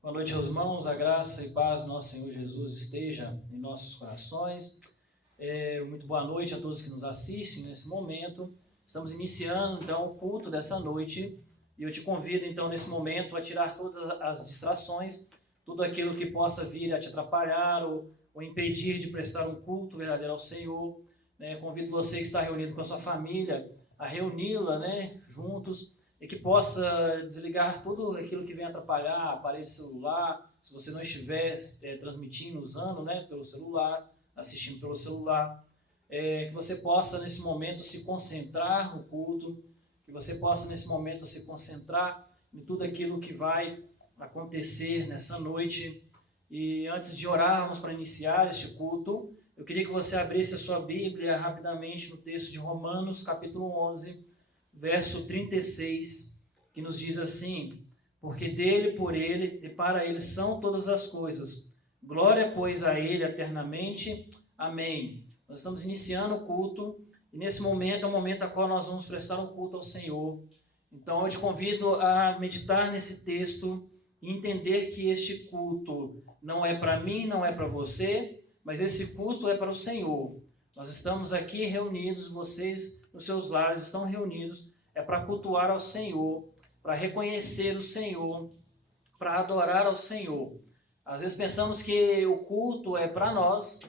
Boa noite, meus irmãos. A graça e paz do nosso Senhor Jesus esteja em nossos corações. Muito boa noite a todos que nos assistem nesse momento. Estamos iniciando, então, o culto dessa noite e eu te convido, então, nesse momento a tirar todas as distrações, tudo aquilo que possa vir a te atrapalhar ou impedir de prestar um culto verdadeiro ao Senhor. Convido você que está reunido com a sua família a reuni-la, juntos, e que possa desligar tudo aquilo que vem atrapalhar, aparelho celular, se você não estiver transmitindo, usando pelo celular, assistindo pelo celular, que você possa nesse momento se concentrar no culto, que você possa nesse momento se concentrar em tudo aquilo que vai acontecer nessa noite. E antes de orarmos para iniciar este culto, eu queria que você abrisse a sua Bíblia rapidamente no texto de Romanos, capítulo 11, verso 36, que nos diz assim: porque dele, por ele e para ele são todas as coisas. Glória, pois, a ele eternamente. Amém. Nós estamos iniciando o culto e nesse momento é o momento a qual nós vamos prestar um culto ao Senhor. Então eu te convido a meditar nesse texto e entender que este culto não é para mim, não é para você, mas esse culto é para o Senhor. Nós estamos aqui reunidos, vocês nos seus lares estão reunidos, é para cultuar ao Senhor, para reconhecer o Senhor, para adorar ao Senhor. Às vezes pensamos que o culto é para nós,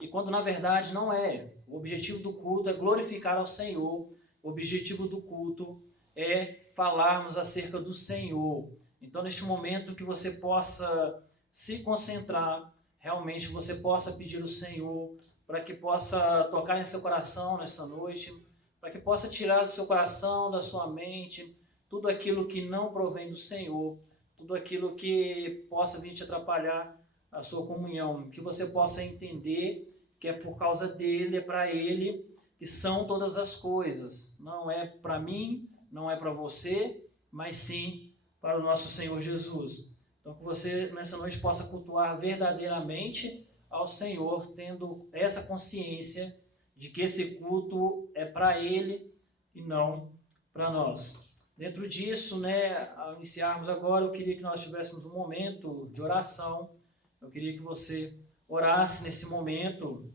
e quando na verdade não é. O objetivo do culto é glorificar ao Senhor, o objetivo do culto é falarmos acerca do Senhor. Então, neste momento, que você possa se concentrar, realmente você possa pedir ao Senhor para que possa tocar em seu coração nessa noite, para que possa tirar do seu coração, da sua mente, tudo aquilo que não provém do Senhor, tudo aquilo que possa vir te atrapalhar a sua comunhão, que você possa entender que é por causa dele, é para ele que são todas as coisas. Não é para mim, não é para você, mas sim para o nosso Senhor Jesus. Então, que você nessa noite possa cultuar verdadeiramente ao Senhor, tendo essa consciência de que esse culto é para ele e não para nós. Dentro disso, ao iniciarmos agora, eu queria que nós tivéssemos um momento de oração. Eu queria que você orasse nesse momento,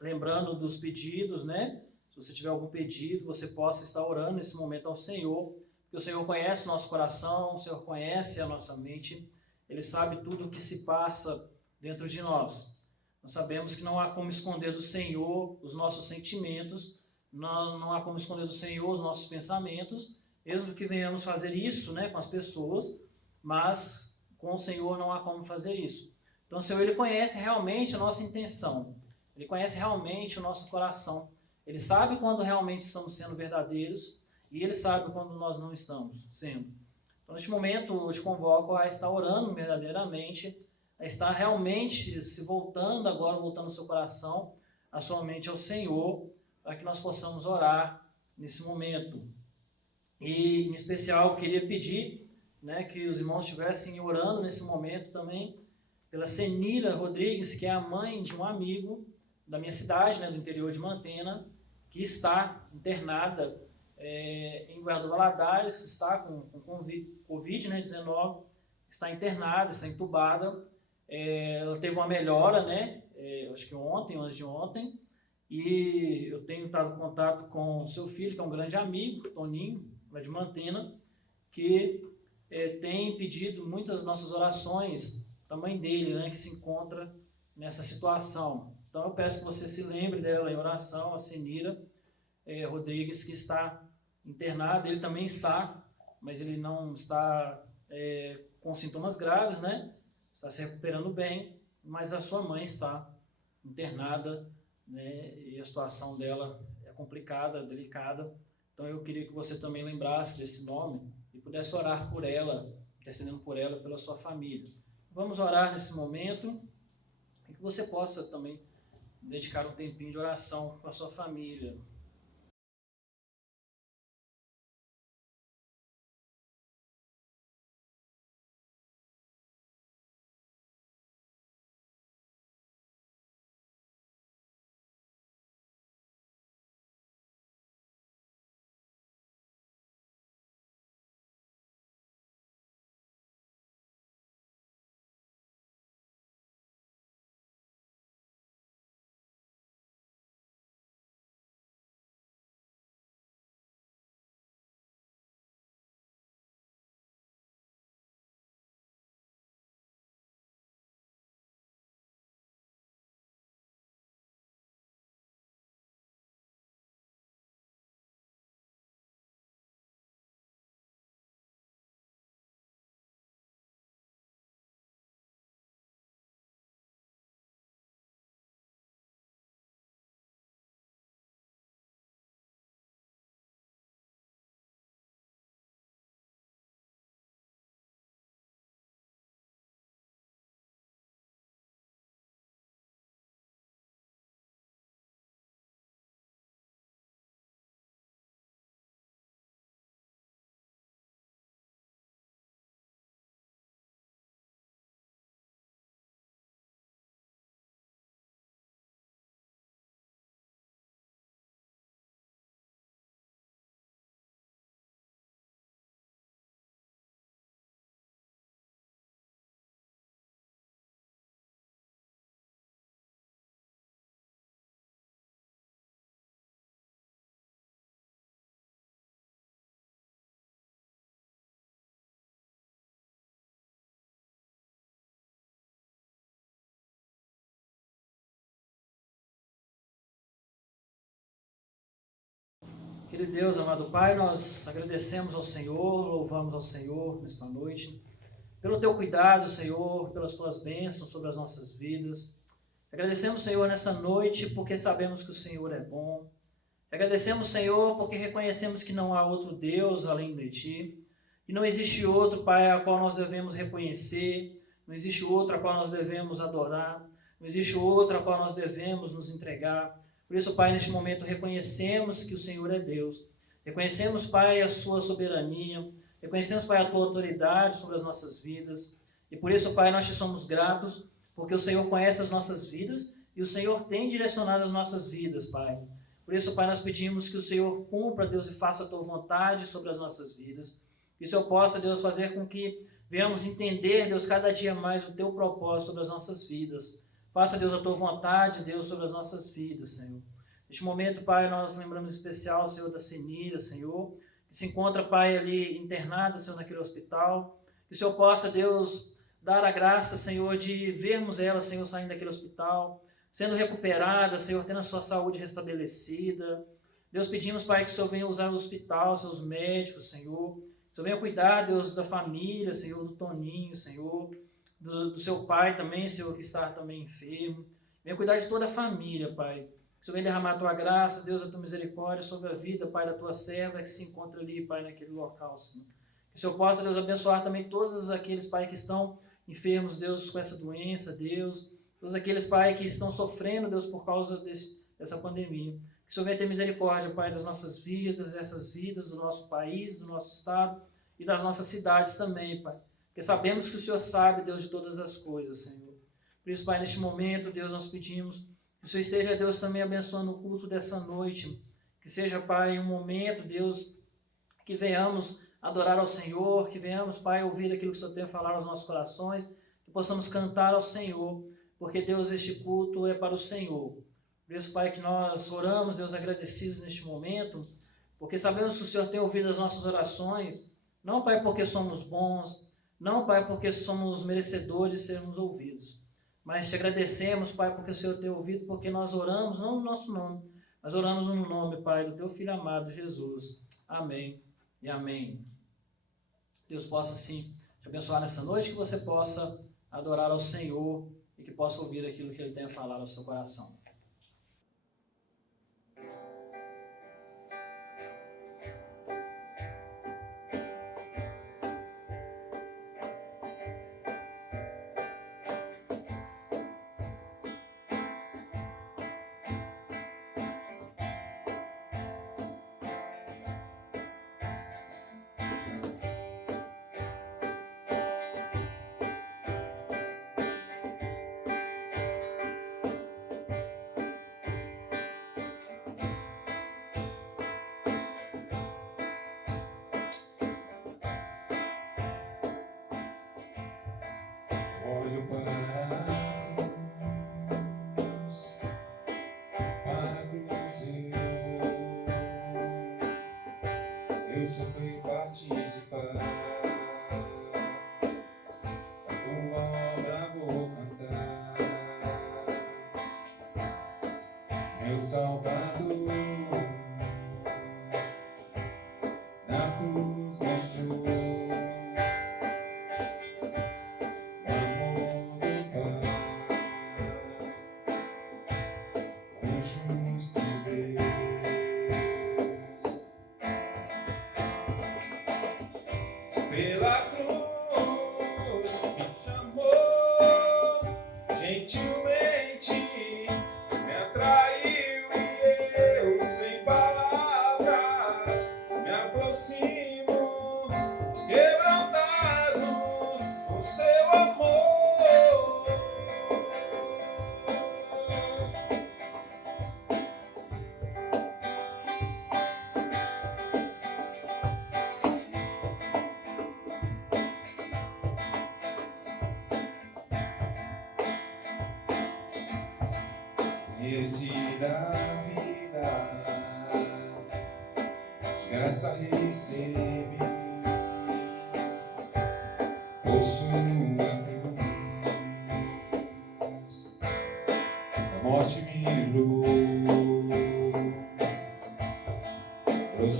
lembrando dos pedidos, Se você tiver algum pedido, você possa estar orando nesse momento ao Senhor, porque o Senhor conhece o nosso coração, o Senhor conhece a nossa mente, Ele sabe tudo o que se passa dentro de nós. Nós sabemos que não há como esconder do Senhor os nossos sentimentos, não há como esconder do Senhor os nossos pensamentos, mesmo que venhamos fazer isso com as pessoas, mas com o Senhor não há como fazer isso. Então o Senhor, Ele conhece realmente a nossa intenção, Ele conhece realmente o nosso coração, Ele sabe quando realmente estamos sendo verdadeiros e Ele sabe quando nós não estamos sendo. Então neste momento eu te convoco a estar orando verdadeiramente, a estar realmente se voltando agora, voltando o seu coração, a sua mente ao Senhor, para que nós possamos orar nesse momento. E, em especial, eu queria pedir que os irmãos estivessem orando nesse momento também pela Senira Rodrigues, que é a mãe de um amigo da minha cidade, do interior de Mantena, que está internada em Governador Valadares, está com Covid-19, está internada, está entubada. Ela teve uma melhora, acho que ontem, antes de ontem, e eu tenho estado em contato com o seu filho, que é um grande amigo, Toninho, lá de Mantena, que tem pedido muitas nossas orações, a mãe dele, que se encontra nessa situação. Então eu peço que você se lembre dela em oração, a Senira Rodrigues, que está internado. Ele também está, mas ele não está com sintomas graves, está se recuperando bem, mas a sua mãe está internada, e a situação dela é complicada, delicada. Então eu queria que você também lembrasse desse nome e pudesse orar por ela, intercedendo por ela, pela sua família. Vamos orar nesse momento e que você possa também dedicar um tempinho de oração para a sua família. Querido Deus, amado Pai, nós agradecemos ao Senhor, louvamos ao Senhor nesta noite, pelo Teu cuidado, Senhor, pelas Tuas bênçãos sobre as nossas vidas. Agradecemos, Senhor, nessa noite, porque sabemos que o Senhor é bom. Agradecemos, Senhor, porque reconhecemos que não há outro Deus além de Ti, e não existe outro, Pai, a qual nós devemos reconhecer, não existe outro a qual nós devemos adorar, não existe outro a qual nós devemos nos entregar. Por isso, Pai, neste momento reconhecemos que o Senhor é Deus. Reconhecemos, Pai, a Sua soberania. Reconhecemos, Pai, a Tua autoridade sobre as nossas vidas. E por isso, Pai, nós te somos gratos, porque o Senhor conhece as nossas vidas e o Senhor tem direcionado as nossas vidas, Pai. Por isso, Pai, nós pedimos que o Senhor cumpra, Deus, e faça a Tua vontade sobre as nossas vidas. Que o Senhor possa, Deus, fazer com que venhamos entender, Deus, cada dia mais o Teu propósito sobre as nossas vidas. Faça, Deus, a Tua vontade, Deus, sobre as nossas vidas, Senhor. Neste momento, Pai, nós lembramos em especial, Senhor, da Senira, Senhor, que se encontra, Pai, ali internada, Senhor, naquele hospital. Que o Senhor possa, Deus, dar a graça, Senhor, de vermos ela, Senhor, saindo daquele hospital, sendo recuperada, Senhor, tendo a sua saúde restabelecida. Deus, pedimos, Pai, que o Senhor venha usar o hospital, seus médicos, Senhor. Que o Senhor venha cuidar, Deus, da família, Senhor, do Toninho, Senhor, do seu pai também, Senhor, que está também enfermo. Venha cuidar de toda a família, Pai. Que o Senhor venha derramar a Tua graça, Deus, a Tua misericórdia sobre a vida, Pai, da Tua serva que se encontra ali, Pai, naquele local, Senhor. Que o Senhor possa, Deus, abençoar também todos aqueles, Pai, que estão enfermos, Deus, com essa doença, Deus. Todos aqueles, Pai, que estão sofrendo, Deus, por causa dessa pandemia. Que o Senhor venha ter misericórdia, Pai, das nossas vidas, dessas vidas, do nosso país, do nosso estado e das nossas cidades também, Pai. Porque sabemos que o Senhor sabe, Deus, de todas as coisas, Senhor. Por isso, Pai, neste momento, Deus, nós pedimos que o Senhor esteja, Deus, também abençoando o culto dessa noite. Que seja, Pai, um momento, Deus, que venhamos adorar ao Senhor, que venhamos, Pai, ouvir aquilo que o Senhor tem a falar aos nossos corações, que possamos cantar ao Senhor, porque, Deus, este culto é para o Senhor. Por isso, Pai, que nós oramos, Deus, agradecidos neste momento, porque sabemos que o Senhor tem ouvido as nossas orações, não, Pai, porque somos bons, não, Pai, porque somos merecedores de sermos ouvidos, mas te agradecemos, Pai, porque o Senhor tem ouvido, porque nós oramos, não no nosso nome, mas oramos no nome, Pai, do Teu Filho amado, Jesus. Amém e amém. Deus possa, sim, te abençoar nessa noite, que você possa adorar ao Senhor e que possa ouvir aquilo que Ele tem a falar ao seu coração. Olho para a cruz eu só venho participar da tua obra, vou cantar. Meu Salvador na cruz mostrou pela cruz me chamou, gentilmente me atraiu e eu sem palavras me aproximo, quebrantado com seu amor. Merecida vida, de graça recebi, por sua cruz, da morte me livrou, trouxe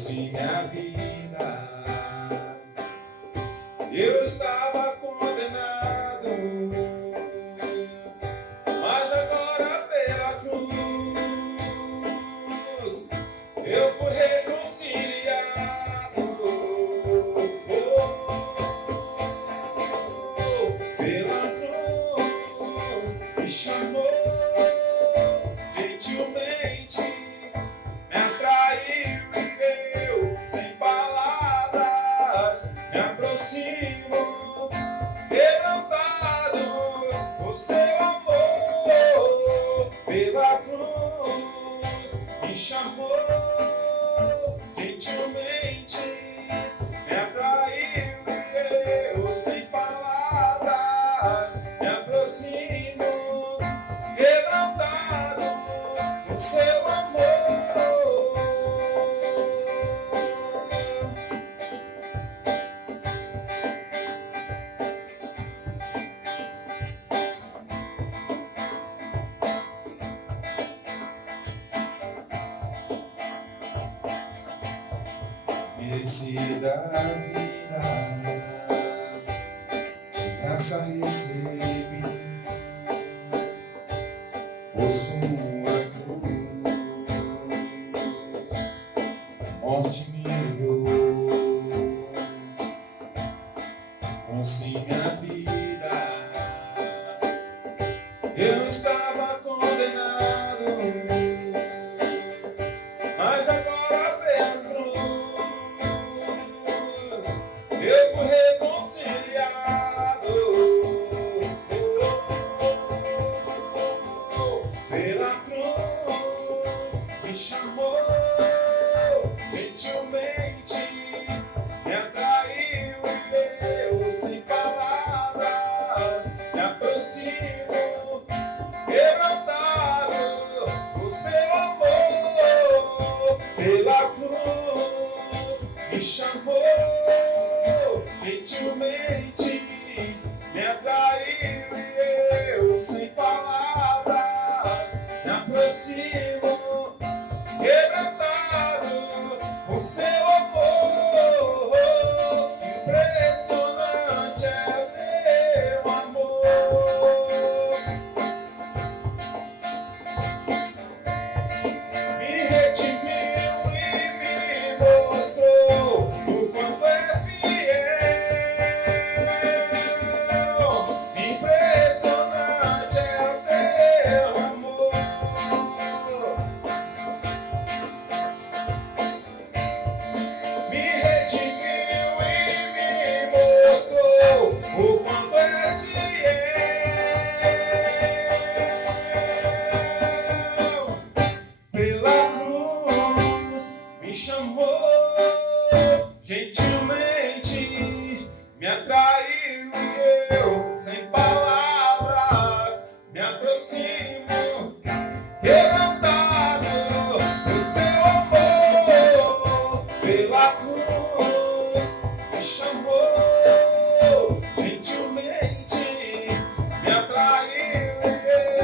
pela cruz me chamou gentilmente, me atraiu e eu, sem palavras, me aproximo, quebrantado por seu amor, pela cruz me chamou gentilmente, me atraiu e eu, sem palavras, me aproximo, quebrantado por seu amor. Merecida vida, de graça recebi, por sua cruz, a morte me enviou, trouxe minha vida, eu estava condenado, mas agora pela cruz eu fui reconciliado, pela cruz me chamou gentilmente, me atraiu e eu, sem palavras, me aproximo, quebrantado por seu amor, pela cruz me chamou gentilmente, me atraiu e eu, sem palavras, me aproximo, quebrantado por seu amor. Impressionante é teu amor, me redimiu e me mostrou o quanto é fiel. Impressionante é teu amor, me redimiu e me mostrou o quanto és fiel. Pela cruz me chamou gentilmente, me atraiu e eu, sem palavras, me aproximo, quebrantado por seu amor, pela cruz me chamou gentilmente, me atraiu e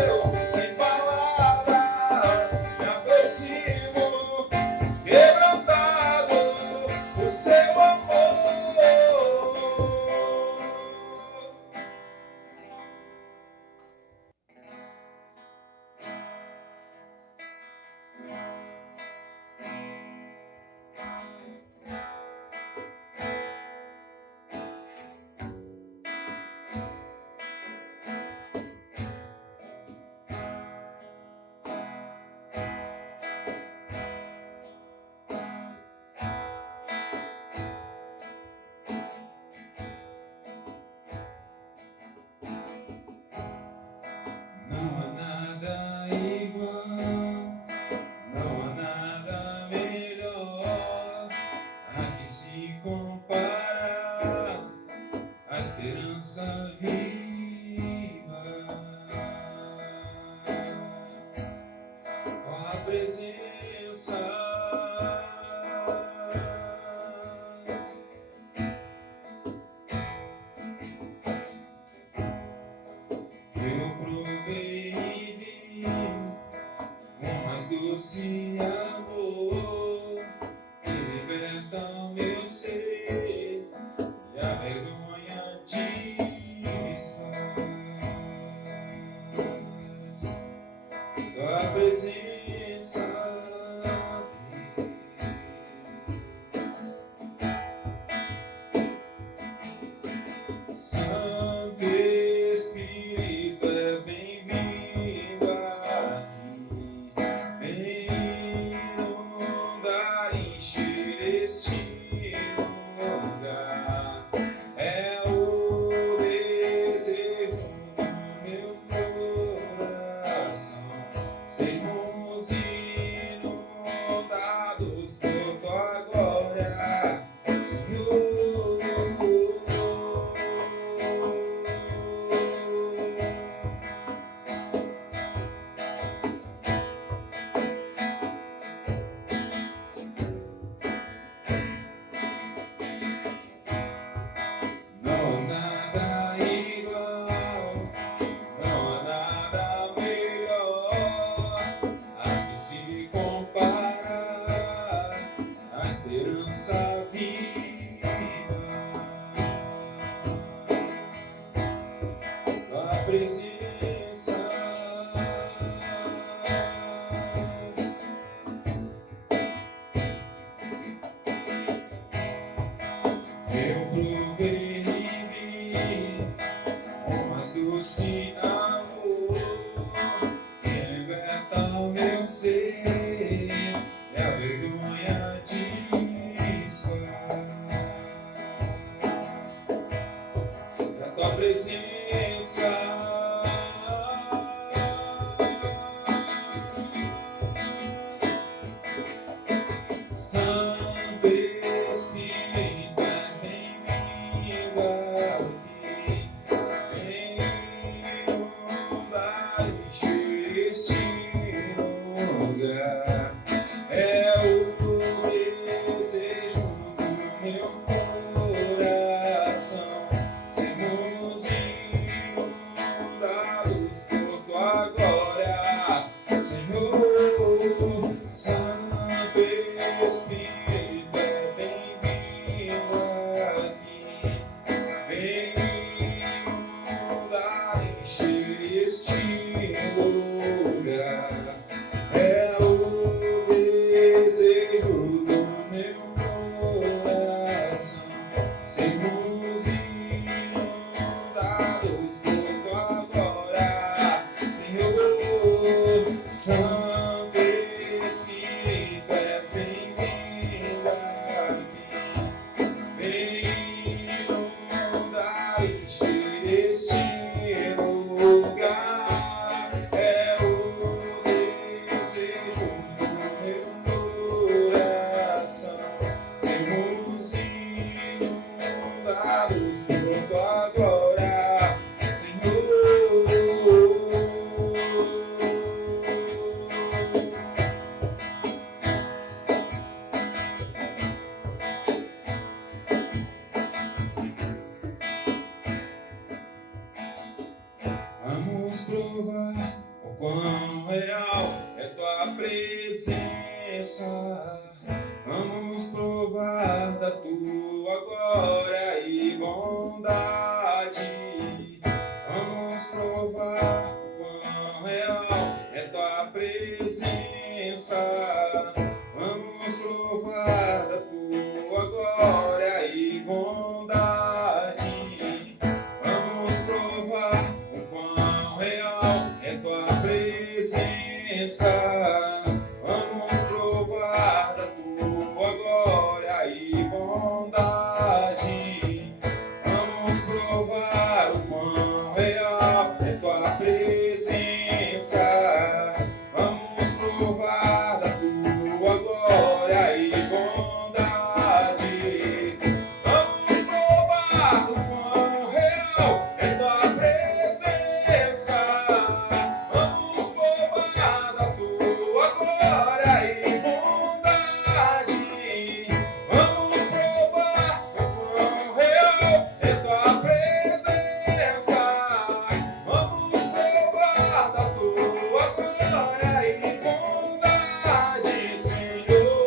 eu, sem palavras, me aproximo, quebrantado por seu amor. Não há nada igual, não há nada melhor a que se compara a esperança viva, com a presença eu provei e vi o mais doce amor que liberta o meu ser e a vergonha desfaz. Tua presença, Deus, Santo presença. Eu provei e vi o mais doce amor que liberta o meu ser e a vergonha desfaz. Da tua presença, Santo Espírito, és bem-vindo aqui. Vem inundar e encher este lugar. É o desejo do meu coração. Sermos inundados por tua glória, Senhor. Santo Espírito, és bem-vindo aqui. Vem inundar e encher este lugar. É o desejo do meu coração. Sermos inundados por tua glória, Senhor. Santo Espírito, és bem-vindo aqui. Vem inundar e encher este lugar. É o desejo do meu coração. Sermos inundados por tua glória, Senhor. Vamos provar o quão real é tua presença. Vamos provar da tua glória e bondade. Vamos provar o quão real é tua presença. Vamos provar da tua glória e bondade. Vamos provar o quão real é tua presença. Vamos provar da tua glória e bondade. Vamos provar o quão real é tua presença. Vamos provar da tua glória e bondade. Vamos provar do quão real é tua presença. Vamos provar da tua glória e bondade. Vamos provar do quão real é tua presença. Vamos provar da tua glória e bondade, Senhor.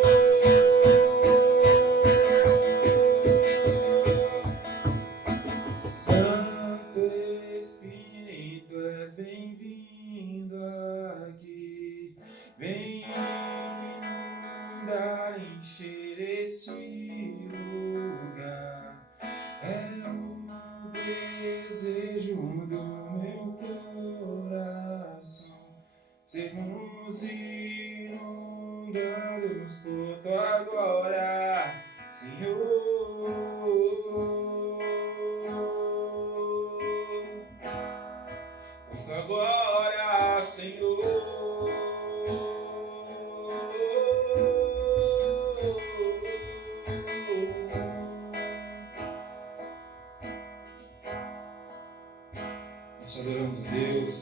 Santo Espírito, és bem-vindo aqui. Vem inundar e encher este lugar. É o desejo do meu coração. Sermos inundados por tua glória, Senhor. Por tua glória, Senhor. Nós te adoramos, Deus,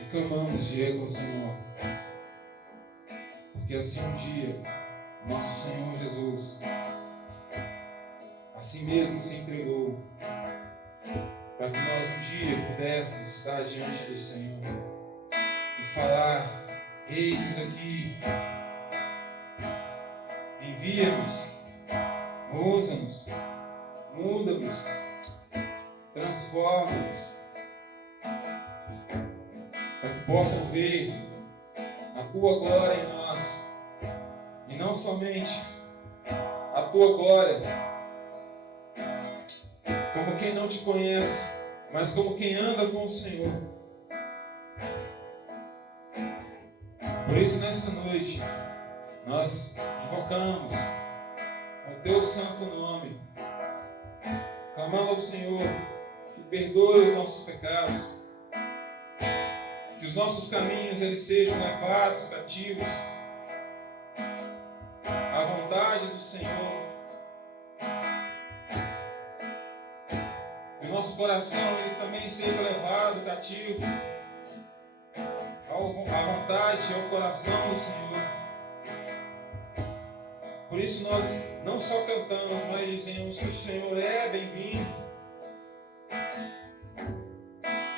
e clamamos direto ao Senhor, porque assim um dia nosso Senhor Jesus assim mesmo se entregou para que nós um dia pudéssemos estar diante do Senhor e falar: eis-nos aqui, envia-nos, usa-nos, muda-nos, transforma-nos, para que possam ver a Tua glória em nós, e não somente a Tua glória como quem não Te conhece, mas como quem anda com o Senhor. Por isso, nessa noite, nós invocamos o Teu santo nome, clamando ao Senhor que perdoe os nossos pecados, que os nossos caminhos eles sejam levados cativos à vontade do Senhor. Que o nosso coração ele também seja levado cativo à vontade e ao coração do Senhor. Por isso nós não só cantamos, mas dizemos que o Senhor é bem-vindo.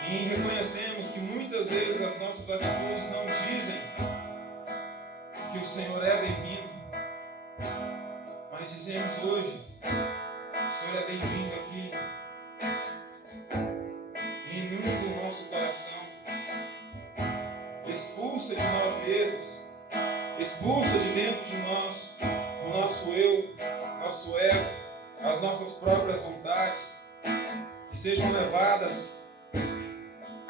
E reconhecemos que muitas vezes as nossas atitudes não dizem que o Senhor é bem-vindo. Mas dizemos hoje, o Senhor é bem-vindo aqui. E inunda o nosso coração. Expulsa de nós mesmos. Expulsa de dentro de nós o nosso eu, nosso ego, as nossas próprias vontades. Que sejam levadas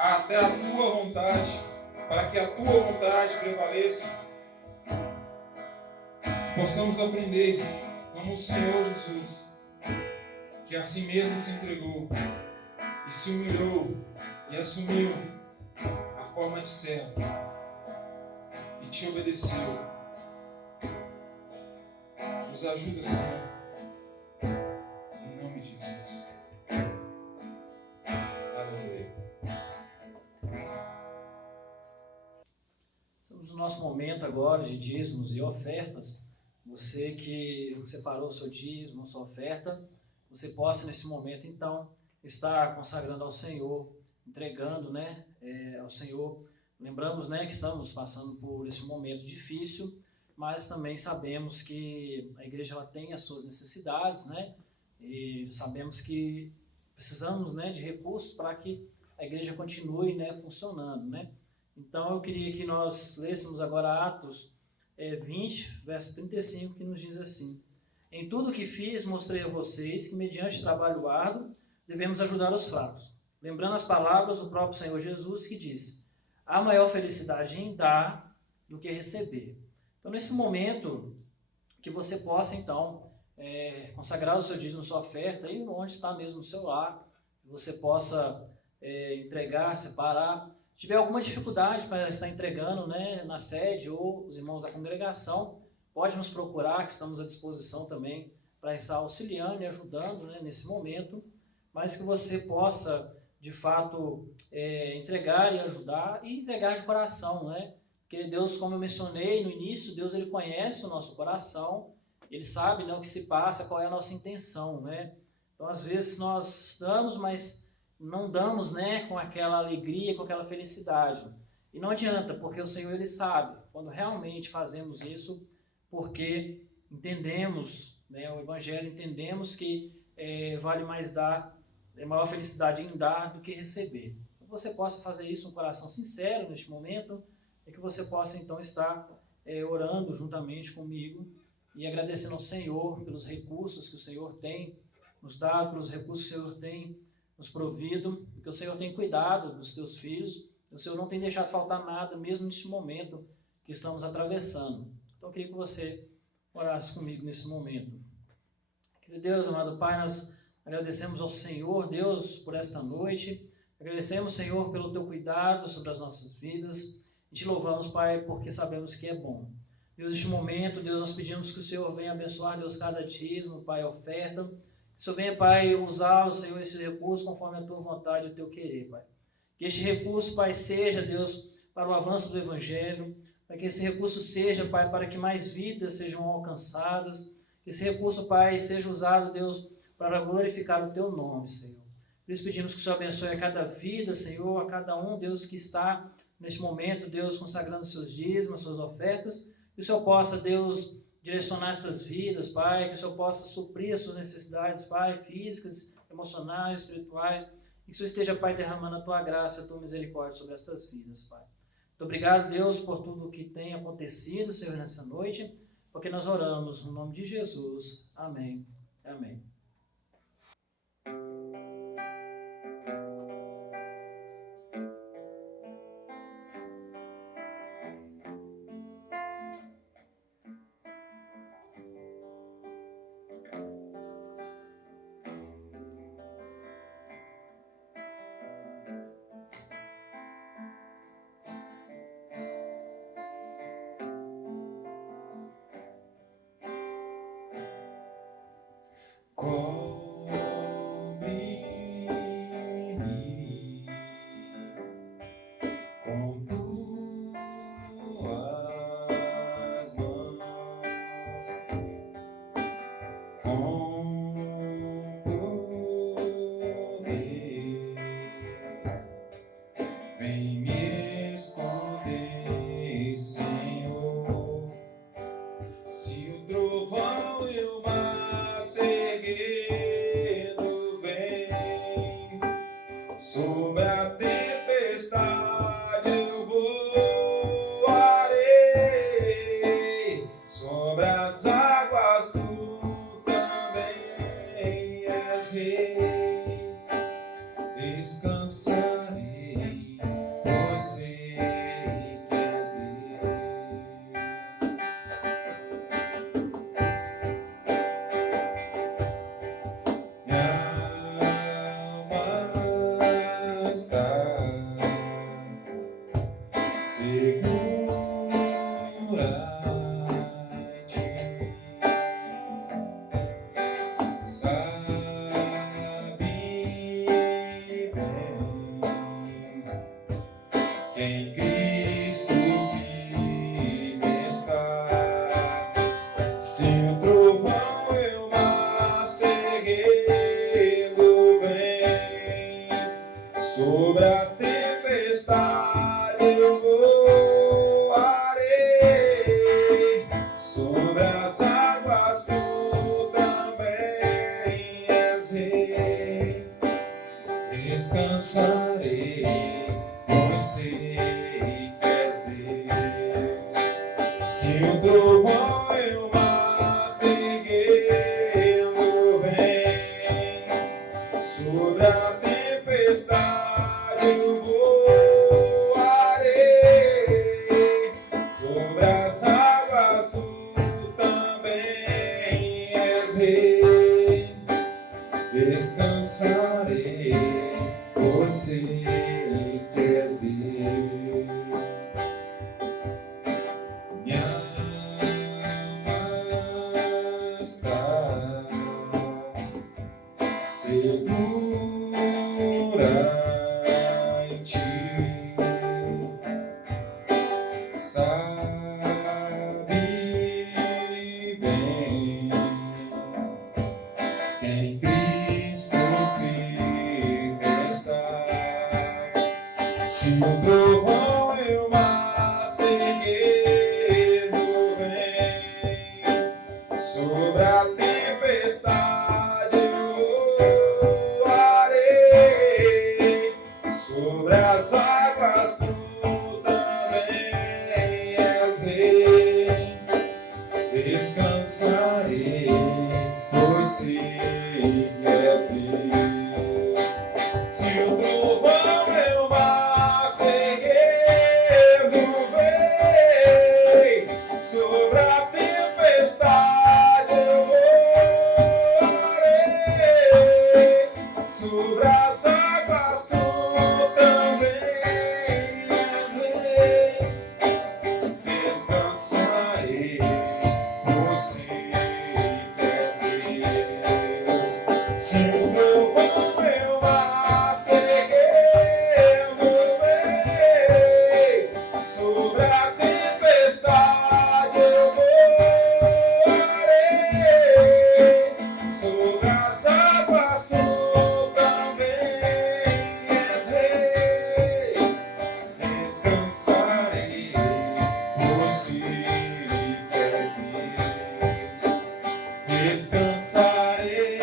até a Tua vontade, para que a Tua vontade prevaleça. Possamos aprender como o Senhor Jesus, que a si mesmo se entregou, e se humilhou, e assumiu a forma de servo, e Te obedeceu. Nos ajuda, Senhor, em nome de Jesus. Aleluia. Estamos no nosso momento agora de dízimos e ofertas. Você que separou o seu dízimo, a sua oferta, você possa nesse momento então estar consagrando ao Senhor, entregando, ao Senhor. Lembramos, que estamos passando por esse momento difícil, mas também sabemos que a igreja ela tem as suas necessidades, e sabemos que precisamos, de recursos para que a igreja continue, funcionando, Então eu queria que nós lêssemos agora Atos 20, verso 35, que nos diz assim: em tudo o que fiz, mostrei a vocês que, mediante trabalho árduo, devemos ajudar os fracos, lembrando as palavras do próprio Senhor Jesus, que disse: há maior felicidade em dar do que receber. Então, nesse momento, que você possa, então, consagrar o seu dízimo, sua oferta, aí onde está mesmo no seu lar, que você possa entregar, separar. Se tiver alguma dificuldade para estar entregando, na sede ou os irmãos da congregação, pode nos procurar, que estamos à disposição também para estar auxiliando e ajudando, nesse momento, mas que você possa, de fato, entregar e ajudar, e entregar de coração, Porque Deus, como eu mencionei no início, Deus ele conhece o nosso coração, Ele sabe o que se passa, qual é a nossa intenção, Então, às vezes, nós damos, mas não damos, com aquela alegria, com aquela felicidade. E não adianta, porque o Senhor, Ele sabe, quando realmente fazemos isso, porque entendemos, o Evangelho, entendemos que vale mais dar, é maior felicidade em dar do que receber. Que você possa fazer isso com um coração sincero neste momento, e que você possa então estar orando juntamente comigo e agradecendo ao Senhor pelos recursos que o Senhor tem nos dado, pelos recursos que o Senhor tem nos provido, porque o Senhor tem cuidado dos teus filhos, o Senhor não tem deixado faltar nada, mesmo neste momento que estamos atravessando. Então eu queria que você orasse comigo nesse momento. Querido Deus, amado Pai, nós agradecemos ao Senhor, Deus, por esta noite. Agradecemos, Senhor, pelo Teu cuidado sobre as nossas vidas. E Te louvamos, Pai, porque sabemos que é bom. Deus, neste momento, Deus, nós pedimos que o Senhor venha abençoar, Deus, cada dízimo, Pai, a oferta. Que o Senhor venha, Pai, usar, Senhor, esse recurso conforme a Tua vontade e o Teu querer, Pai. Que este recurso, Pai, seja, Deus, para o avanço do Evangelho. Para que esse recurso seja, Pai, para que mais vidas sejam alcançadas. Que esse recurso, Pai, seja usado, Deus, para glorificar o Teu nome, Senhor. Por isso pedimos que o Senhor abençoe a cada vida, Senhor, a cada um, Deus, que está neste momento, Deus, consagrando seus dízimos, suas ofertas. Que o Senhor possa, Deus, direcionar estas vidas, Pai. Que o Senhor possa suprir as suas necessidades, Pai, físicas, emocionais, espirituais. que o Senhor esteja, Pai, derramando a Tua graça, a Tua misericórdia sobre estas vidas, Pai. Muito obrigado, Deus, por tudo o que tem acontecido, Senhor, nessa noite, porque nós oramos no nome de Jesus. Amém. Amém. Cobre-me com tuas mãos, com poder, vem me esconder, Senhor. Se o trovão e o mar seguindo vem, sobre a tempestade eu voarei, sobre as águas tu também és rei, descansarei, pois sei que és Deus. Está segura em ti, sabe bem que em Cristo firme está. Se o trovão e o mar seguindo vem, sobre a tempestade eu voarei, sobre as águas tu também és rei, descansarei, pois sei que és Deus. Se o trovão e o mar seguindo vem, sobre a tempestade eu voarei, sobre as águas tu também és rei, descansarei, pois sei que és Deus. Minha alma está segura em ti, sabe bem que em Cristo firme está. Se o trovão e o mar seguindo vem, sobre a tempestade eu voarei, sobre as águas tu também és rei, descansarei, pois sei que és Deus. Se o trovão e o mar seguindo vem, sobre a tempestade eu voarei, sobre as águas tu também és rei, descansarei, pois sei que és Deus. Se o trovão e o mar seguindo vem, sobre a tempestade eu voarei, sobre as águas tu também és rei, descansarei, pois sei que és Deus. Descansarei,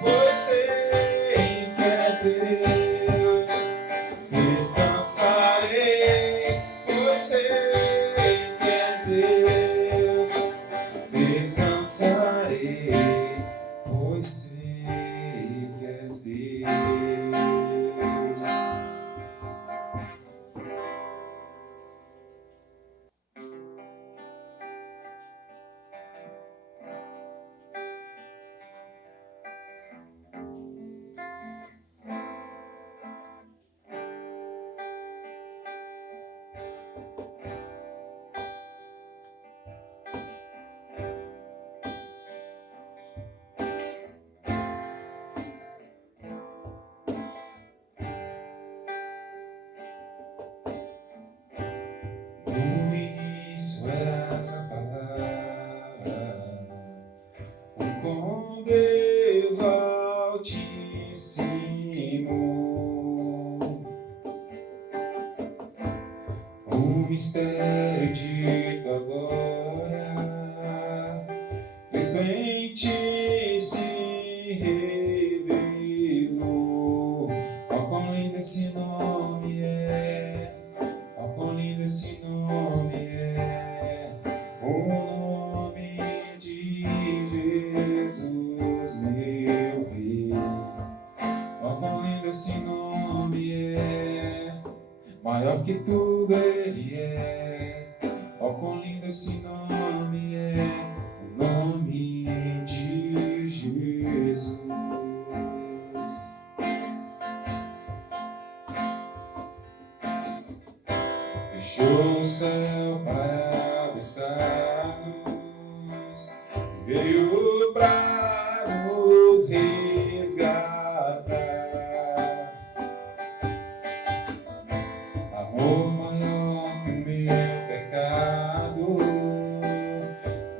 pois sei que és Deus. O mistério de tua glória, Cristo em ti se revelou. Ó, quão lindo esse nome é, ó, quão lindo esse nome é, o nome de Jesus, meu Rei. Ó, quão lindo esse nome é, maior que tudo ele é. Ó, quão lindo esse nome é, o nome de Jesus. Deixou o céu para buscar-nos, veio para nos resgatar. Amor maior que o meu pecado,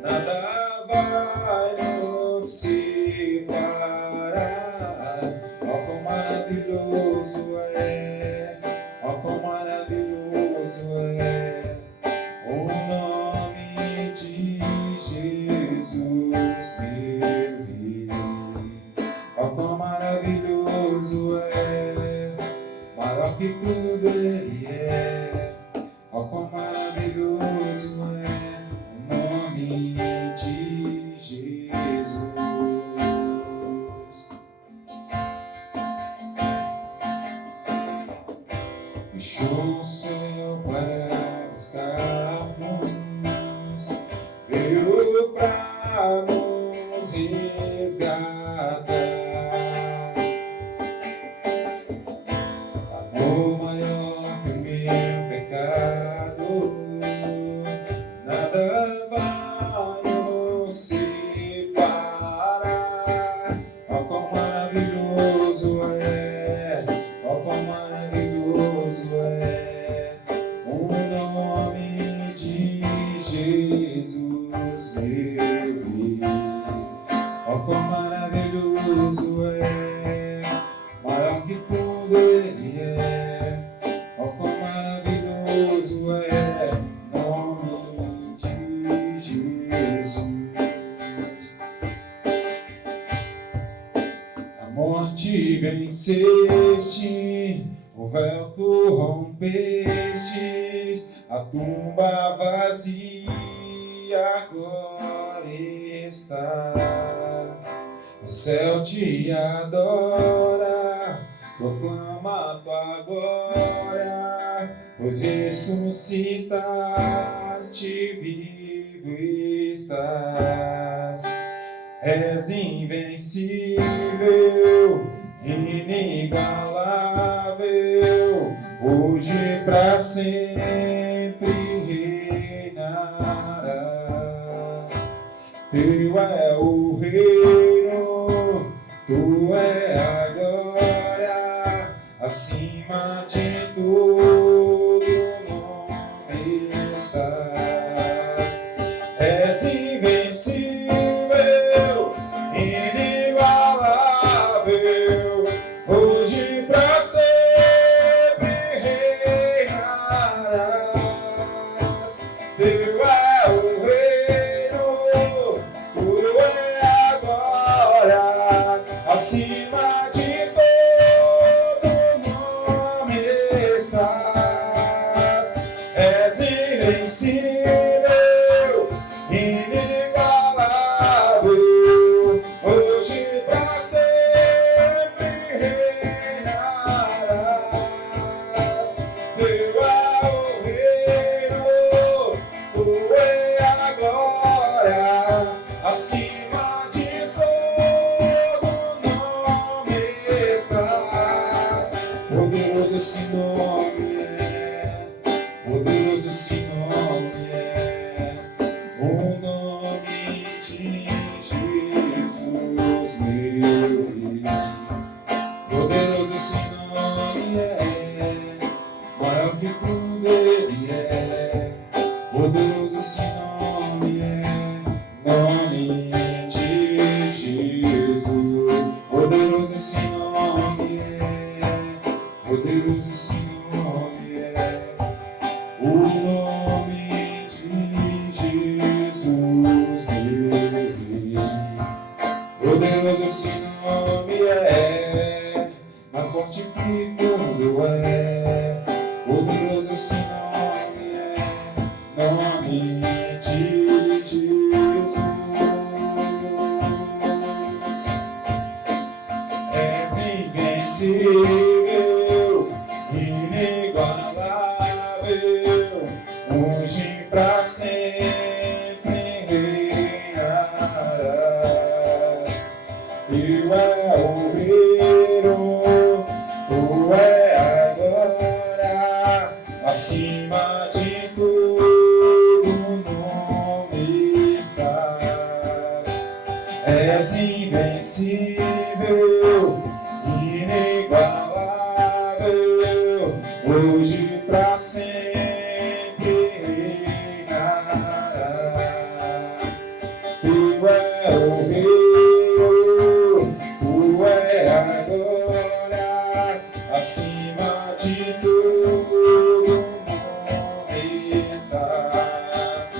nada vai nos separar. Ó, quão maravilhoso é, ó, quão maravilhoso é o nome de Jesus, meu Rei. Ó, quão maravilhoso é, maior que tudo ele é. Ó, quão maravilhoso é o nome de Jesus. Deixou o céu para buscar-nos, veio para nos resgatar. Amor maior que o meu pecado, nada vai nos separar. Ó, quão maravilhoso é, ó, quão maravilhoso é o nome de Jesus, meu Rei. Ó, quão maravilhoso é, maior que tudo ele é. Ó, quão maravilhoso é o nome de Jesus. A morte venceste, o véu tu rompestes, a tumba vazia agora está. O céu te adora, proclama a tua glória, pois ressuscitaste, vivo estás. És invencível, inigualável, hoje pra sempre reinarás. Teu é o reino, tu é a glória, acima de todo nome estás. És invencível, inigualável, hoje pra sempre reinarás. Teu é o reino, tu é a glória, acima de todo nome estás. És invencível, inigualável, hoje pra sempre reinarás. Teu é o reino, tu é a glória, acima de todo nome estás. Poderoso esse nome é, poderoso esse nome é, o nome de Jesus, meu Rei. Poderoso esse nome é, maior que tudo ele é. Poderoso esse nome é, nome de Jesus. Poderoso esse nome poderoso esse nome é, o nome de Jesus, meu Rei. Poderoso esse nome é, mais forte que tudo é. Poderoso esse nome é, nome de Jesus. És invencível, inigualável, hoje pra sempre reinarás. Tu é o reino, tu é agora, acima de todo nome estás. És invencível, inigualável, hoje pra sempre reinarás. Tu é o reino, tu é agora, acima de todo nome estás.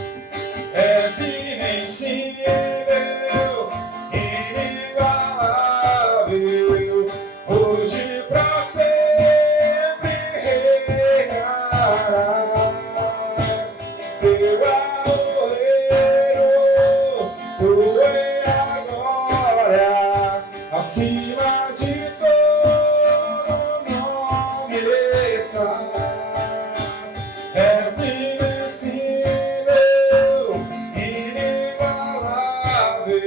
És invencível, inigualável, hoje pra sempre reinarás. Teu é o reino, tu é agora, acima de todo nome estás. És invencível, inigualável,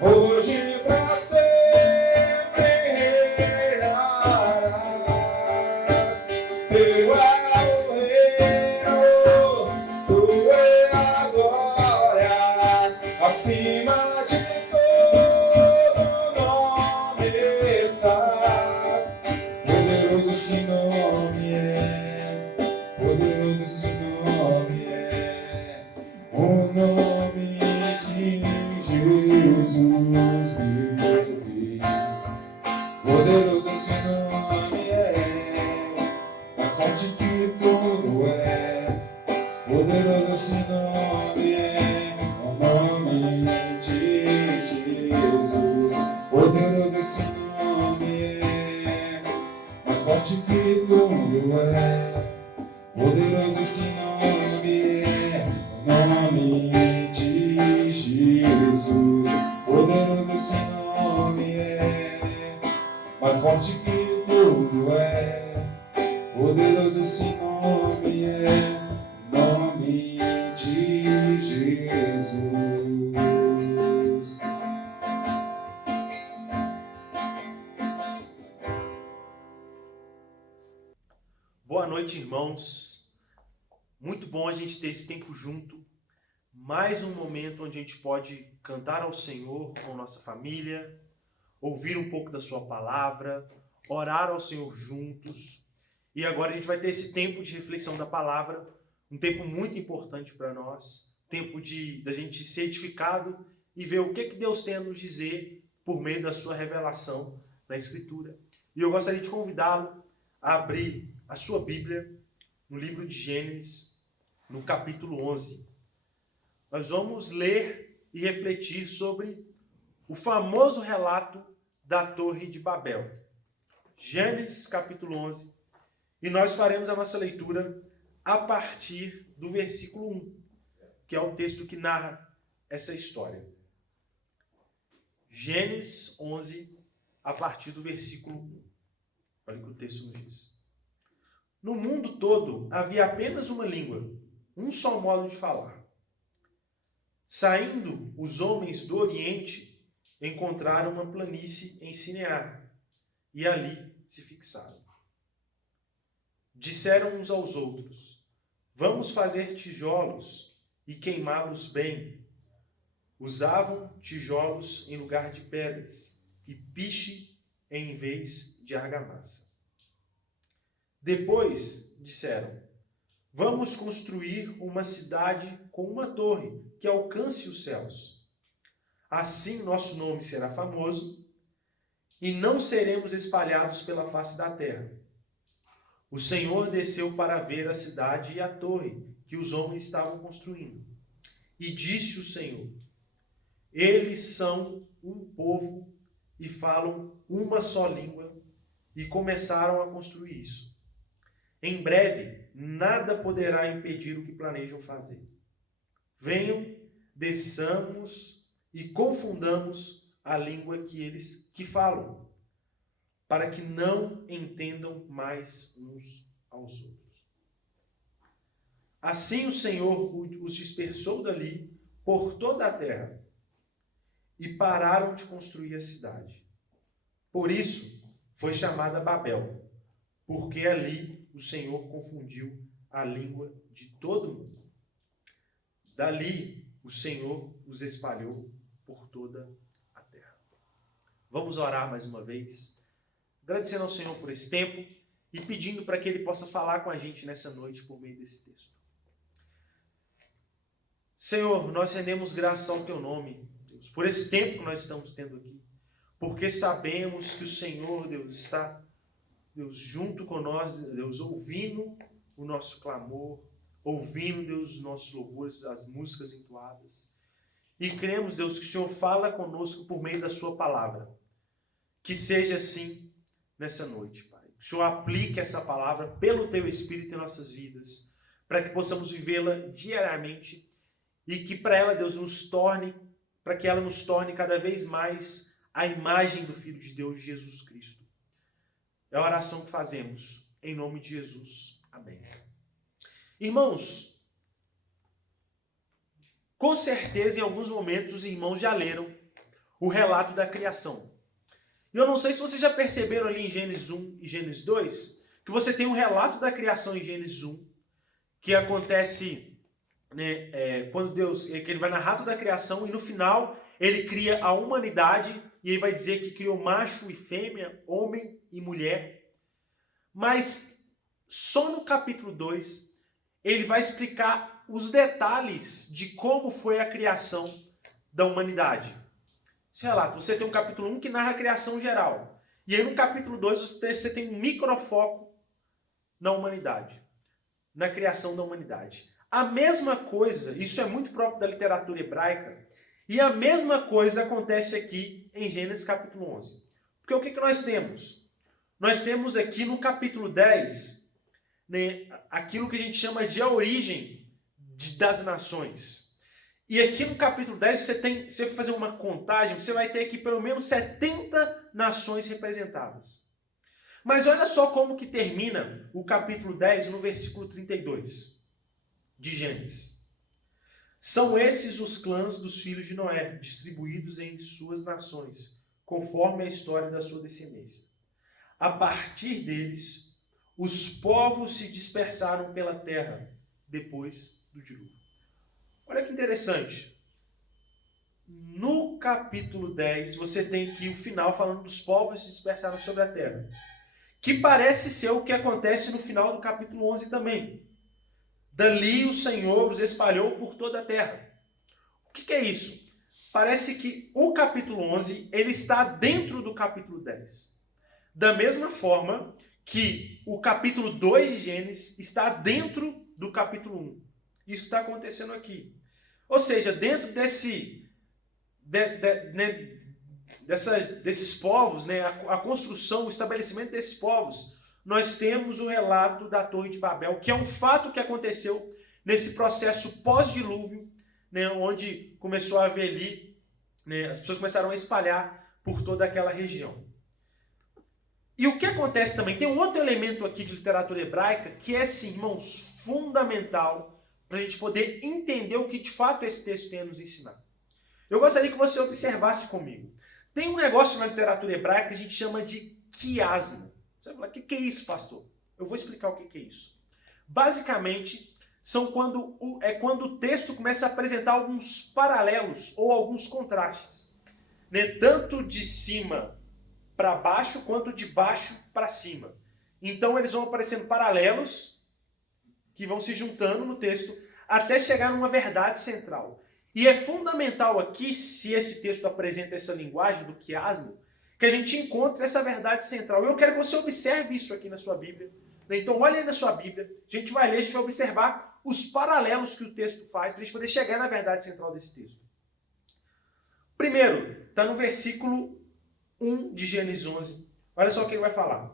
hoje pra sempre reinarás. Teu é o reino, tu é agora, acima de todo nome estás. Poderoso esse nome é, poderoso esse nome é, o nome de Jesus, meu Rei. Poderoso esse nome é, mais forte que tudo é. Poderoso esse nome é, o nome de Jesus. Poderoso esse nome é, mais forte que tudo é. Poderoso esse nome é, o nome de Jesus. Poderoso esse nome é, mais forte que tudo é. Poderoso esse nome é, o nome de Jesus. Boa noite, irmãos. Muito bom a gente ter esse tempo junto. Mais um momento onde a gente pode cantar ao Senhor com nossa família, ouvir um pouco da sua palavra, orar ao Senhor juntos. E agora a gente vai ter esse tempo de reflexão da palavra, um tempo muito importante para nós, tempo da gente ser edificado e ver o que Deus tem a nos dizer por meio da sua revelação na Escritura. E eu gostaria de convidá-lo a abrir a sua Bíblia no livro de Gênesis, no capítulo 11. Nós vamos ler e refletir sobre o famoso relato da Torre de Babel. Gênesis capítulo 11. E nós faremos a nossa leitura a partir do versículo 1, que é o texto que narra essa história. Gênesis 11, a partir do versículo 1. Olha o que o texto nos diz. No mundo todo havia apenas uma língua, um só modo de falar. Saindo os homens do Oriente, encontraram uma planície em Sinear, e ali se fixaram. Disseram uns aos outros: vamos fazer tijolos e queimá-los bem. Usavam tijolos em lugar de pedras, e piche em vez de argamassa. Depois disseram: vamos construir uma cidade com uma torre que alcance os céus. Assim nosso nome será famoso e não seremos espalhados pela face da terra. o Senhor desceu para ver a cidade e a torre que os homens estavam construindo. E disse o Senhor: eles são um povo e falam uma só língua, e começaram a construir isso. Em breve, nada poderá impedir o que planejam fazer. Venham, desçamos e confundamos a língua que eles falam, para que não entendam mais uns aos outros. Assim o Senhor os dispersou dali por toda a terra, e pararam de construir a cidade. Por isso foi chamada Babel, porque ali o Senhor confundiu a língua de todo mundo. Dali o Senhor os espalhou por toda a terra. Vamos orar mais uma vez, agradecendo ao Senhor por esse tempo e pedindo para que Ele possa falar com a gente nessa noite por meio desse texto. Senhor, nós rendemos graças ao Teu nome, Deus, por esse tempo que nós estamos tendo aqui, porque sabemos que o Senhor, Deus, está, Deus, junto com nós, Deus, ouvindo o nosso clamor, ouvindo, Deus, os nossos louvores, as músicas entoadas. E cremos, Deus, que o Senhor fala conosco por meio da Sua palavra. Que seja assim nessa noite, Pai. Que o Senhor aplique essa palavra pelo Teu Espírito em nossas vidas, para que possamos vivê-la diariamente e que para ela, Deus, para que ela nos torne cada vez mais a imagem do Filho de Deus, Jesus Cristo. É a oração que fazemos, em nome de Jesus. Amém. Irmãos, com certeza em alguns momentos os irmãos já leram o relato da criação. E eu não sei se vocês já perceberam ali em Gênesis 1 e Gênesis 2, que você tem um relato da criação em Gênesis 1, que acontece, né, quando Deus, que ele vai narrar toda a criação e no final ele cria a humanidade e ele vai dizer que criou macho e fêmea, homem e mulher. Mas só no capítulo 2 ele vai explicar os detalhes de como foi a criação da humanidade. Esse relato, você tem um capítulo 1 que narra a criação geral. E aí no capítulo 2 você tem um microfoco na humanidade, na criação da humanidade. A mesma coisa, isso é muito próprio da literatura hebraica, e a mesma coisa acontece aqui em Gênesis capítulo 11. Porque o que nós temos? Nós temos aqui no capítulo 10, né, aquilo que a gente chama de a origem das nações. E aqui no capítulo 10, você vai fazer uma contagem, você vai ter aqui pelo menos 70 nações representadas. Mas olha só como que termina o capítulo 10 no versículo 32 de Gênesis. São esses os clãs dos filhos de Noé, distribuídos entre suas nações, conforme a história da sua descendência. A partir deles, os povos se dispersaram pela terra depois do dilúvio. Olha que interessante. No capítulo 10, você tem aqui o final falando dos povos que se dispersaram sobre a terra, que parece ser o que acontece no final do capítulo 11 também. Dali o Senhor os espalhou por toda a terra. O que é isso? Parece que o capítulo 11 ele está dentro do capítulo 10. Da mesma forma que o capítulo 2 de Gênesis está dentro do capítulo 1. Isso está acontecendo aqui. Ou seja, dentro desses povos, né, a construção, o estabelecimento desses povos, nós temos o relato da Torre de Babel, que é um fato que aconteceu nesse processo pós-dilúvio, né, onde começou a haver ali, né, as pessoas começaram a espalhar por toda aquela região. E o que acontece também, tem um outro elemento aqui de literatura hebraica, que é, sim, irmãos, fundamental para a gente poder entender o que de fato esse texto tem a nos ensinar. Eu gostaria que você observasse comigo. Tem um negócio na literatura hebraica que a gente chama de quiasmo. Você vai falar, o que é isso, pastor? Eu vou explicar o que é isso. Basicamente, são quando o texto começa a apresentar alguns paralelos ou alguns contrastes, né? Tanto de cima para baixo quanto de baixo para cima. Então eles vão aparecendo paralelos que vão se juntando no texto até chegar numa verdade central. E é fundamental aqui, se esse texto apresenta essa linguagem do quiasmo, que a gente encontre essa verdade central. Eu quero que você observe isso aqui na sua Bíblia, Então, olha aí na sua Bíblia, a gente vai ler, a gente vai observar os paralelos que o texto faz para a gente poder chegar na verdade central desse texto. Primeiro, está no versículo 1 de Gênesis 11. Olha só o que ele vai falar.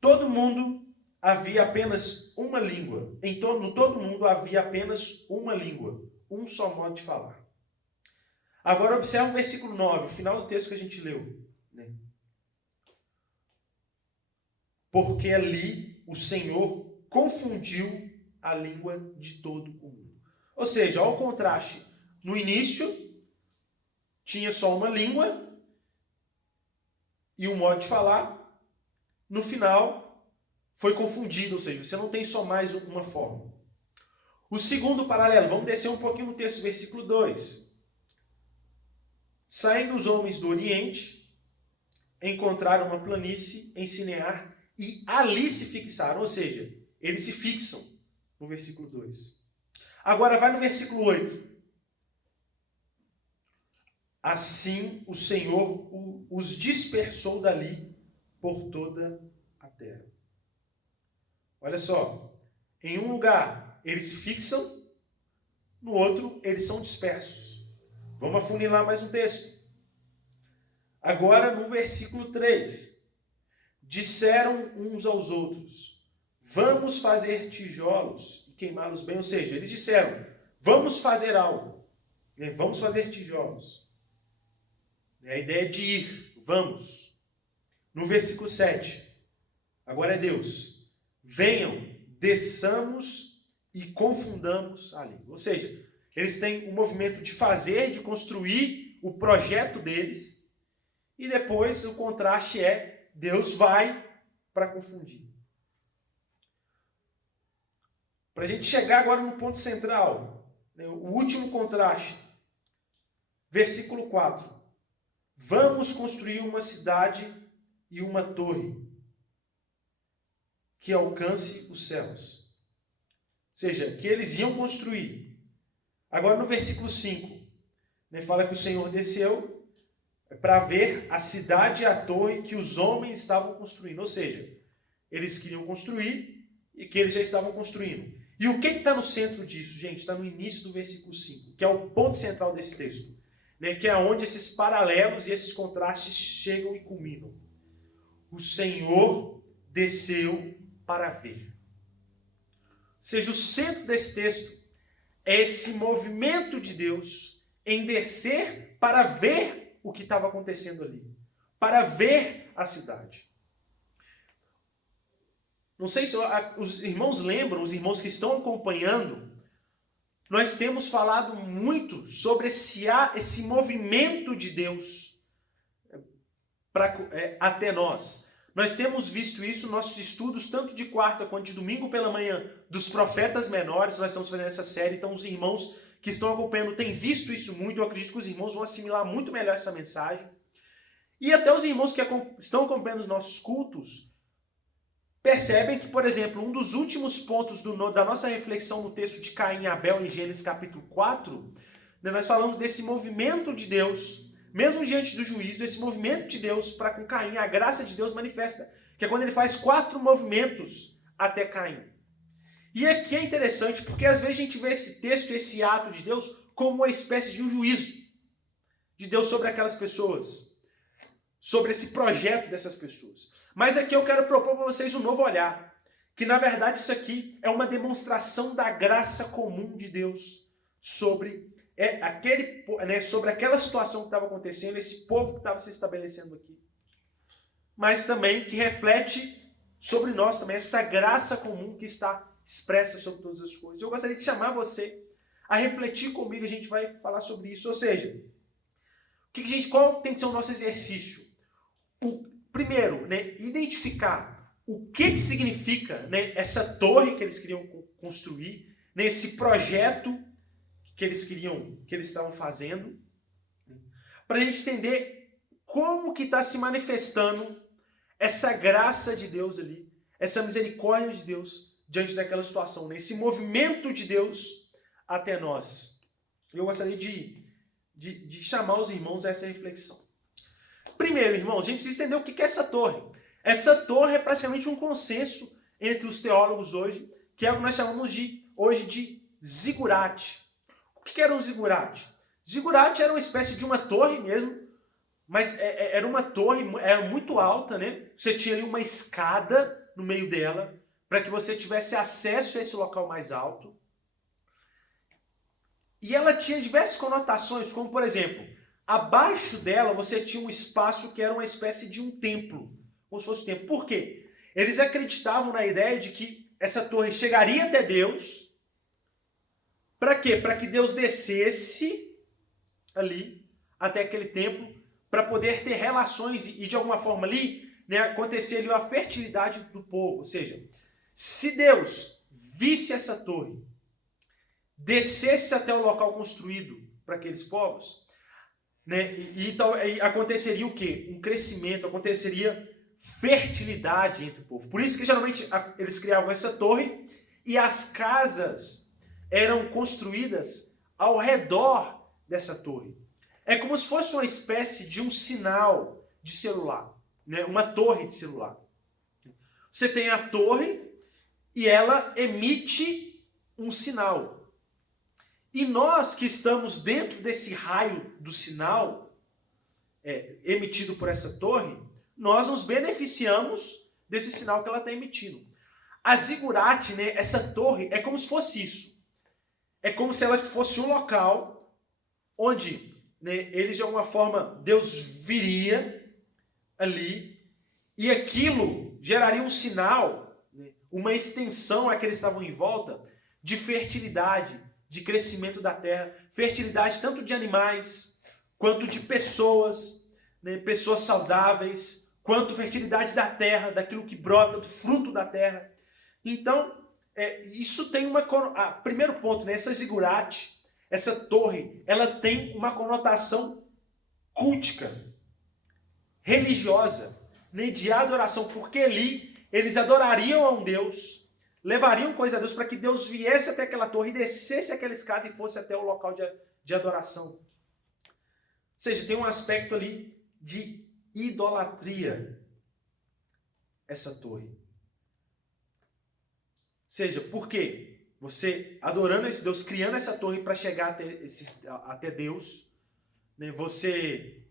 Todo mundo havia apenas uma língua. No todo mundo havia apenas uma língua. Um só modo de falar. Agora observe o versículo 9, o final do texto que a gente leu. Porque ali o Senhor confundiu a língua de todo o mundo. Ou seja, olha o contraste. No início, tinha só uma língua e um modo de falar. No final, foi confundido, ou seja, você não tem só mais uma forma. O segundo paralelo, vamos descer um pouquinho no texto, versículo 2. Saindo os homens do Oriente, encontraram uma planície em Sinear e ali se fixaram, ou seja, eles se fixam no versículo 2. Agora vai no versículo 8. Assim o Senhor os dispersou dali por toda a terra. Olha só, em um lugar eles se fixam, no outro eles são dispersos. Vamos afunilar mais um texto. Agora no versículo 3. Disseram uns aos outros, vamos fazer tijolos e queimá-los bem. Ou seja, eles disseram, vamos fazer algo. Vamos fazer tijolos. A ideia é de ir, vamos. No versículo 7, agora é Deus. Venham, desçamos e confundamos a língua. Ou seja, eles têm um movimento de fazer, de construir o projeto deles. E depois o contraste é Deus vai para confundir. Para a gente chegar agora no ponto central, o último contraste. Versículo 4. Vamos construir uma cidade e uma torre que alcance os céus. Ou seja, que eles iam construir. Agora no versículo 5, fala que o Senhor desceu para ver a cidade e a torre que os homens estavam construindo. Ou seja, eles queriam construir e que eles já estavam construindo. E o que está no centro disso, gente? Está no início do versículo 5, que é o ponto central desse texto. Que é onde esses paralelos e esses contrastes chegam e culminam. O Senhor desceu para ver. Ou seja, o centro desse texto é esse movimento de Deus em descer para ver o que estava acontecendo ali, para ver a cidade. Não sei se os irmãos lembram, os irmãos que estão acompanhando, nós temos falado muito sobre esse movimento de Deus até nós. Nós temos visto isso nos nossos estudos, tanto de quarta quanto de domingo pela manhã, dos profetas menores. Nós estamos fazendo essa série, então os irmãos que estão acompanhando têm visto isso muito. Eu acredito que os irmãos vão assimilar muito melhor essa mensagem. E até os irmãos que estão acompanhando os nossos cultos percebem que, por exemplo, um dos últimos pontos da nossa reflexão no texto de Caim e Abel, em Gênesis capítulo 4, nós falamos desse movimento de Deus, mesmo diante do juízo, esse movimento de Deus para com Caim, a graça de Deus manifesta, que é quando ele faz 4 movimentos até Caim. E aqui é interessante, porque às vezes a gente vê esse texto, esse ato de Deus, como uma espécie de um juízo de Deus sobre aquelas pessoas, sobre esse projeto dessas pessoas. Mas aqui eu quero propor para vocês um novo olhar, que na verdade isso aqui é uma demonstração da graça comum de Deus sobre aquela situação que estava acontecendo, esse povo que estava se estabelecendo aqui. Mas também que reflete sobre nós também essa graça comum que está expressa sobre todas as coisas. Eu gostaria de chamar você a refletir comigo, a gente vai falar sobre isso. Ou seja, qual tem que ser o nosso exercício? Primeiro, identificar o que significa essa torre que eles queriam construir, esse projeto que eles estavam fazendo, para a gente entender como que está se manifestando essa graça de Deus ali, essa misericórdia de Deus diante daquela situação, esse movimento de Deus até nós. Eu gostaria de chamar os irmãos a essa reflexão. Primeiro, irmãos, a gente precisa entender o que é essa torre. Essa torre é praticamente um consenso entre os teólogos hoje, que é o que nós chamamos hoje de zigurate. O que era um zigurate? Zigurate era uma espécie de uma torre mesmo, mas era uma torre, era muito alta, né? Você tinha ali uma escada no meio dela, para que você tivesse acesso a esse local mais alto. E ela tinha diversas conotações, como por exemplo, abaixo dela você tinha um espaço que era uma espécie de um templo, como se fosse um templo. Por quê? Eles acreditavam na ideia de que essa torre chegaria até Deus. Para quê? Para que Deus descesse ali até aquele templo, para poder ter relações e de alguma forma ali, né, acontecer ali a fertilidade do povo. Ou seja, se Deus visse essa torre, descesse até o local construído para aqueles povos, né, então aconteceria o quê? Um crescimento, aconteceria fertilidade entre o povo. Por isso que geralmente eles criavam essa torre e as casas eram construídas ao redor dessa torre. É como se fosse uma espécie de um sinal de celular, né? Uma torre de celular. Você tem a torre e ela emite um sinal. E nós que estamos dentro desse raio do sinal emitido por essa torre, nós nos beneficiamos desse sinal que ela está emitindo. A zigurate, né, essa torre, é como se fosse isso. É como se ela fosse um local onde, né, eles de alguma forma, Deus viria ali e aquilo geraria um sinal, né, uma extensão a que eles estavam em volta de fertilidade, de crescimento da terra, fertilidade tanto de animais quanto de pessoas, né, pessoas saudáveis, quanto fertilidade da terra, daquilo que brota, do fruto da terra. Então, isso tem primeiro ponto, né, essa zigurate, essa torre, ela tem uma conotação cultica, religiosa, né, de adoração, porque ali eles adorariam a um Deus, levariam coisa a Deus para que Deus viesse até aquela torre, descesse aquela escada e fosse até o local de adoração. Ou seja, tem um aspecto ali de idolatria, essa torre. Ou seja, por quê? Você adorando esse Deus, criando essa torre para chegar até Deus, né? Você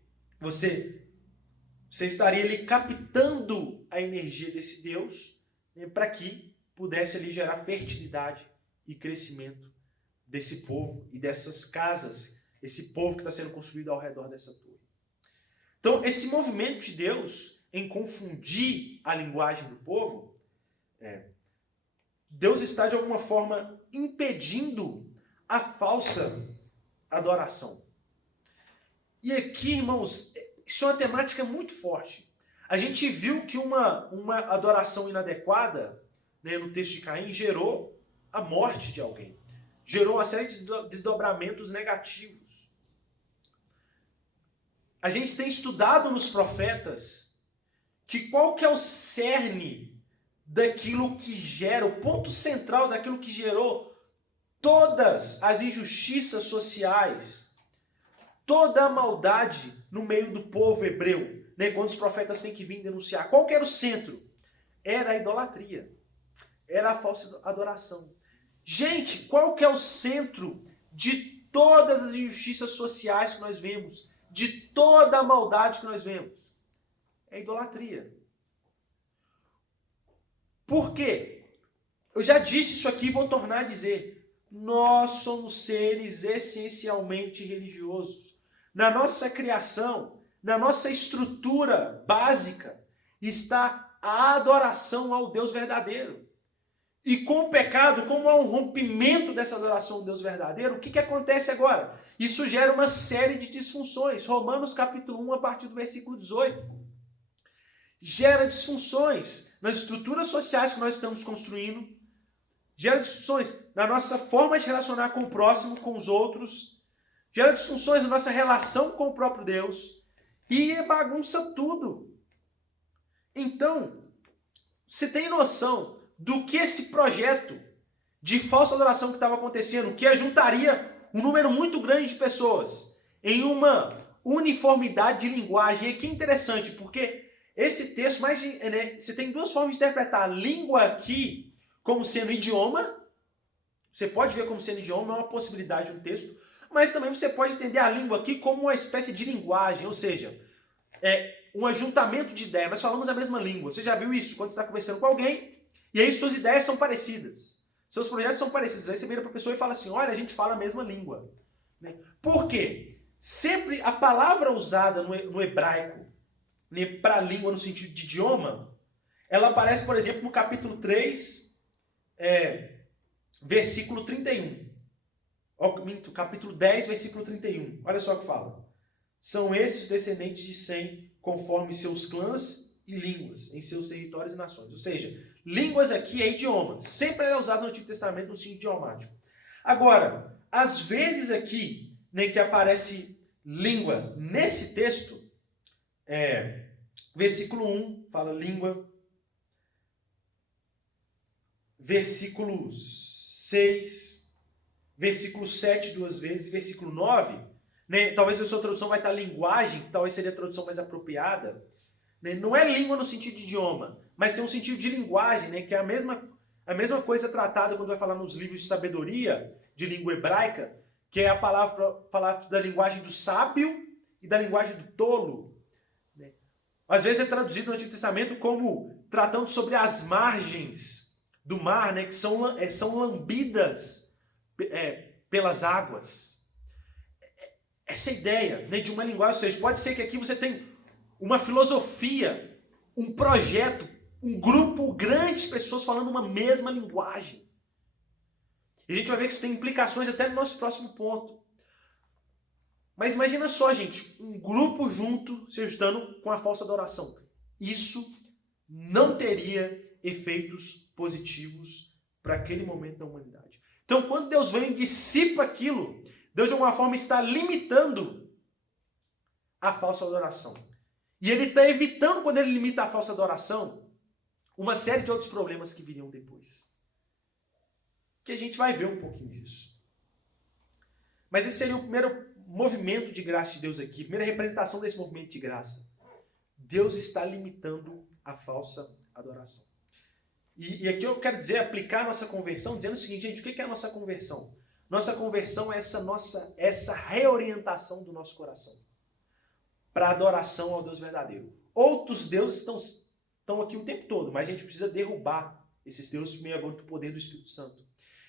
estaria ali captando a energia desse Deus, né, para que pudesse ali gerar fertilidade e crescimento desse povo e dessas casas, esse povo que está sendo construído ao redor dessa torre. Então, esse movimento de Deus em confundir a linguagem do povo, Deus está de alguma forma impedindo a falsa adoração. E aqui, irmãos, isso é uma temática muito forte. A gente viu que uma adoração inadequada, né, no texto de Caim, gerou a morte de alguém. Gerou uma série de desdobramentos negativos. A gente tem estudado nos profetas que qual que é o cerne daquilo que gera, o ponto central daquilo que gerou todas as injustiças sociais, toda a maldade no meio do povo hebreu, né? Quando os profetas têm que vir denunciar. Qual que era o centro? Era a idolatria. Era a falsa adoração. Gente, qual que é o centro de todas as injustiças sociais que nós vemos? De toda a maldade que nós vemos? É a idolatria. Por quê? Eu já disse isso aqui e vou tornar a dizer. Nós somos seres essencialmente religiosos. Na nossa criação, na nossa estrutura básica, está a adoração ao Deus verdadeiro. E com o pecado, como há um rompimento dessa adoração ao Deus verdadeiro, o que acontece agora? Isso gera uma série de disfunções. Romanos capítulo 1, a partir do versículo 18. Gera disfunções nas estruturas sociais que nós estamos construindo, gera disfunções na nossa forma de relacionar com o próximo, com os outros, gera disfunções na nossa relação com o próprio Deus e bagunça tudo. Então, você tem noção do que esse projeto de falsa adoração que estava acontecendo, que ajuntaria um número muito grande de pessoas em uma uniformidade de linguagem? E que interessante, porque esse texto, você tem duas formas de interpretar. Língua aqui como sendo idioma. Você pode ver como sendo idioma, é uma possibilidade do texto. Mas também você pode entender a língua aqui como uma espécie de linguagem, ou seja, um ajuntamento de ideias. Nós falamos a mesma língua. Você já viu isso quando você está conversando com alguém e aí suas ideias são parecidas. Seus projetos são parecidos. Aí você vira para a pessoa e fala assim, olha, a gente fala a mesma língua. Por quê? Sempre a palavra usada no hebraico para a língua no sentido de idioma, ela aparece, por exemplo, no capítulo 3, versículo 31. Capítulo 10, versículo 31. Olha só o que fala. São esses os descendentes de Sem, conforme seus clãs e línguas, em seus territórios e nações. Ou seja, línguas aqui é idioma. Sempre é usado no Antigo Testamento no sentido idiomático. Agora, às vezes aqui, que aparece língua nesse texto, versículo 1 fala língua, versículo 6, versículo 7 duas vezes, versículo 9, talvez a sua tradução vai estar linguagem, que talvez seria a tradução mais apropriada, não é língua no sentido de idioma, mas tem um sentido de linguagem, que é a mesma coisa tratada quando vai falar nos livros de sabedoria, de língua hebraica, que é a palavra para falar da linguagem do sábio e da linguagem do tolo. Às vezes é traduzido no Antigo Testamento como tratando sobre as margens do mar, que são lambidas pelas águas. Essa ideia de uma linguagem, ou seja, pode ser que aqui você tem uma filosofia, um projeto, um grupo grande de pessoas falando uma mesma linguagem. E a gente vai ver que isso tem implicações até no nosso próximo ponto. Mas imagina só, gente, um grupo junto se ajustando com a falsa adoração. Isso não teria efeitos positivos para aquele momento da humanidade. Então, quando Deus vem e dissipa aquilo, Deus de alguma forma está limitando a falsa adoração. E ele está evitando, quando ele limita a falsa adoração, uma série de outros problemas que viriam depois. Que a gente vai ver um pouquinho disso. Mas esse seria o primeiro movimento de graça de Deus aqui, a primeira representação desse movimento de graça. Deus está limitando a falsa adoração. E aqui eu quero dizer, aplicar a nossa conversão, dizendo o seguinte, gente, o que é a nossa conversão? Nossa conversão é essa reorientação do nosso coração para a adoração ao Deus verdadeiro. Outros deuses estão aqui o tempo todo, mas a gente precisa derrubar esses deuses mediante do poder do Espírito Santo.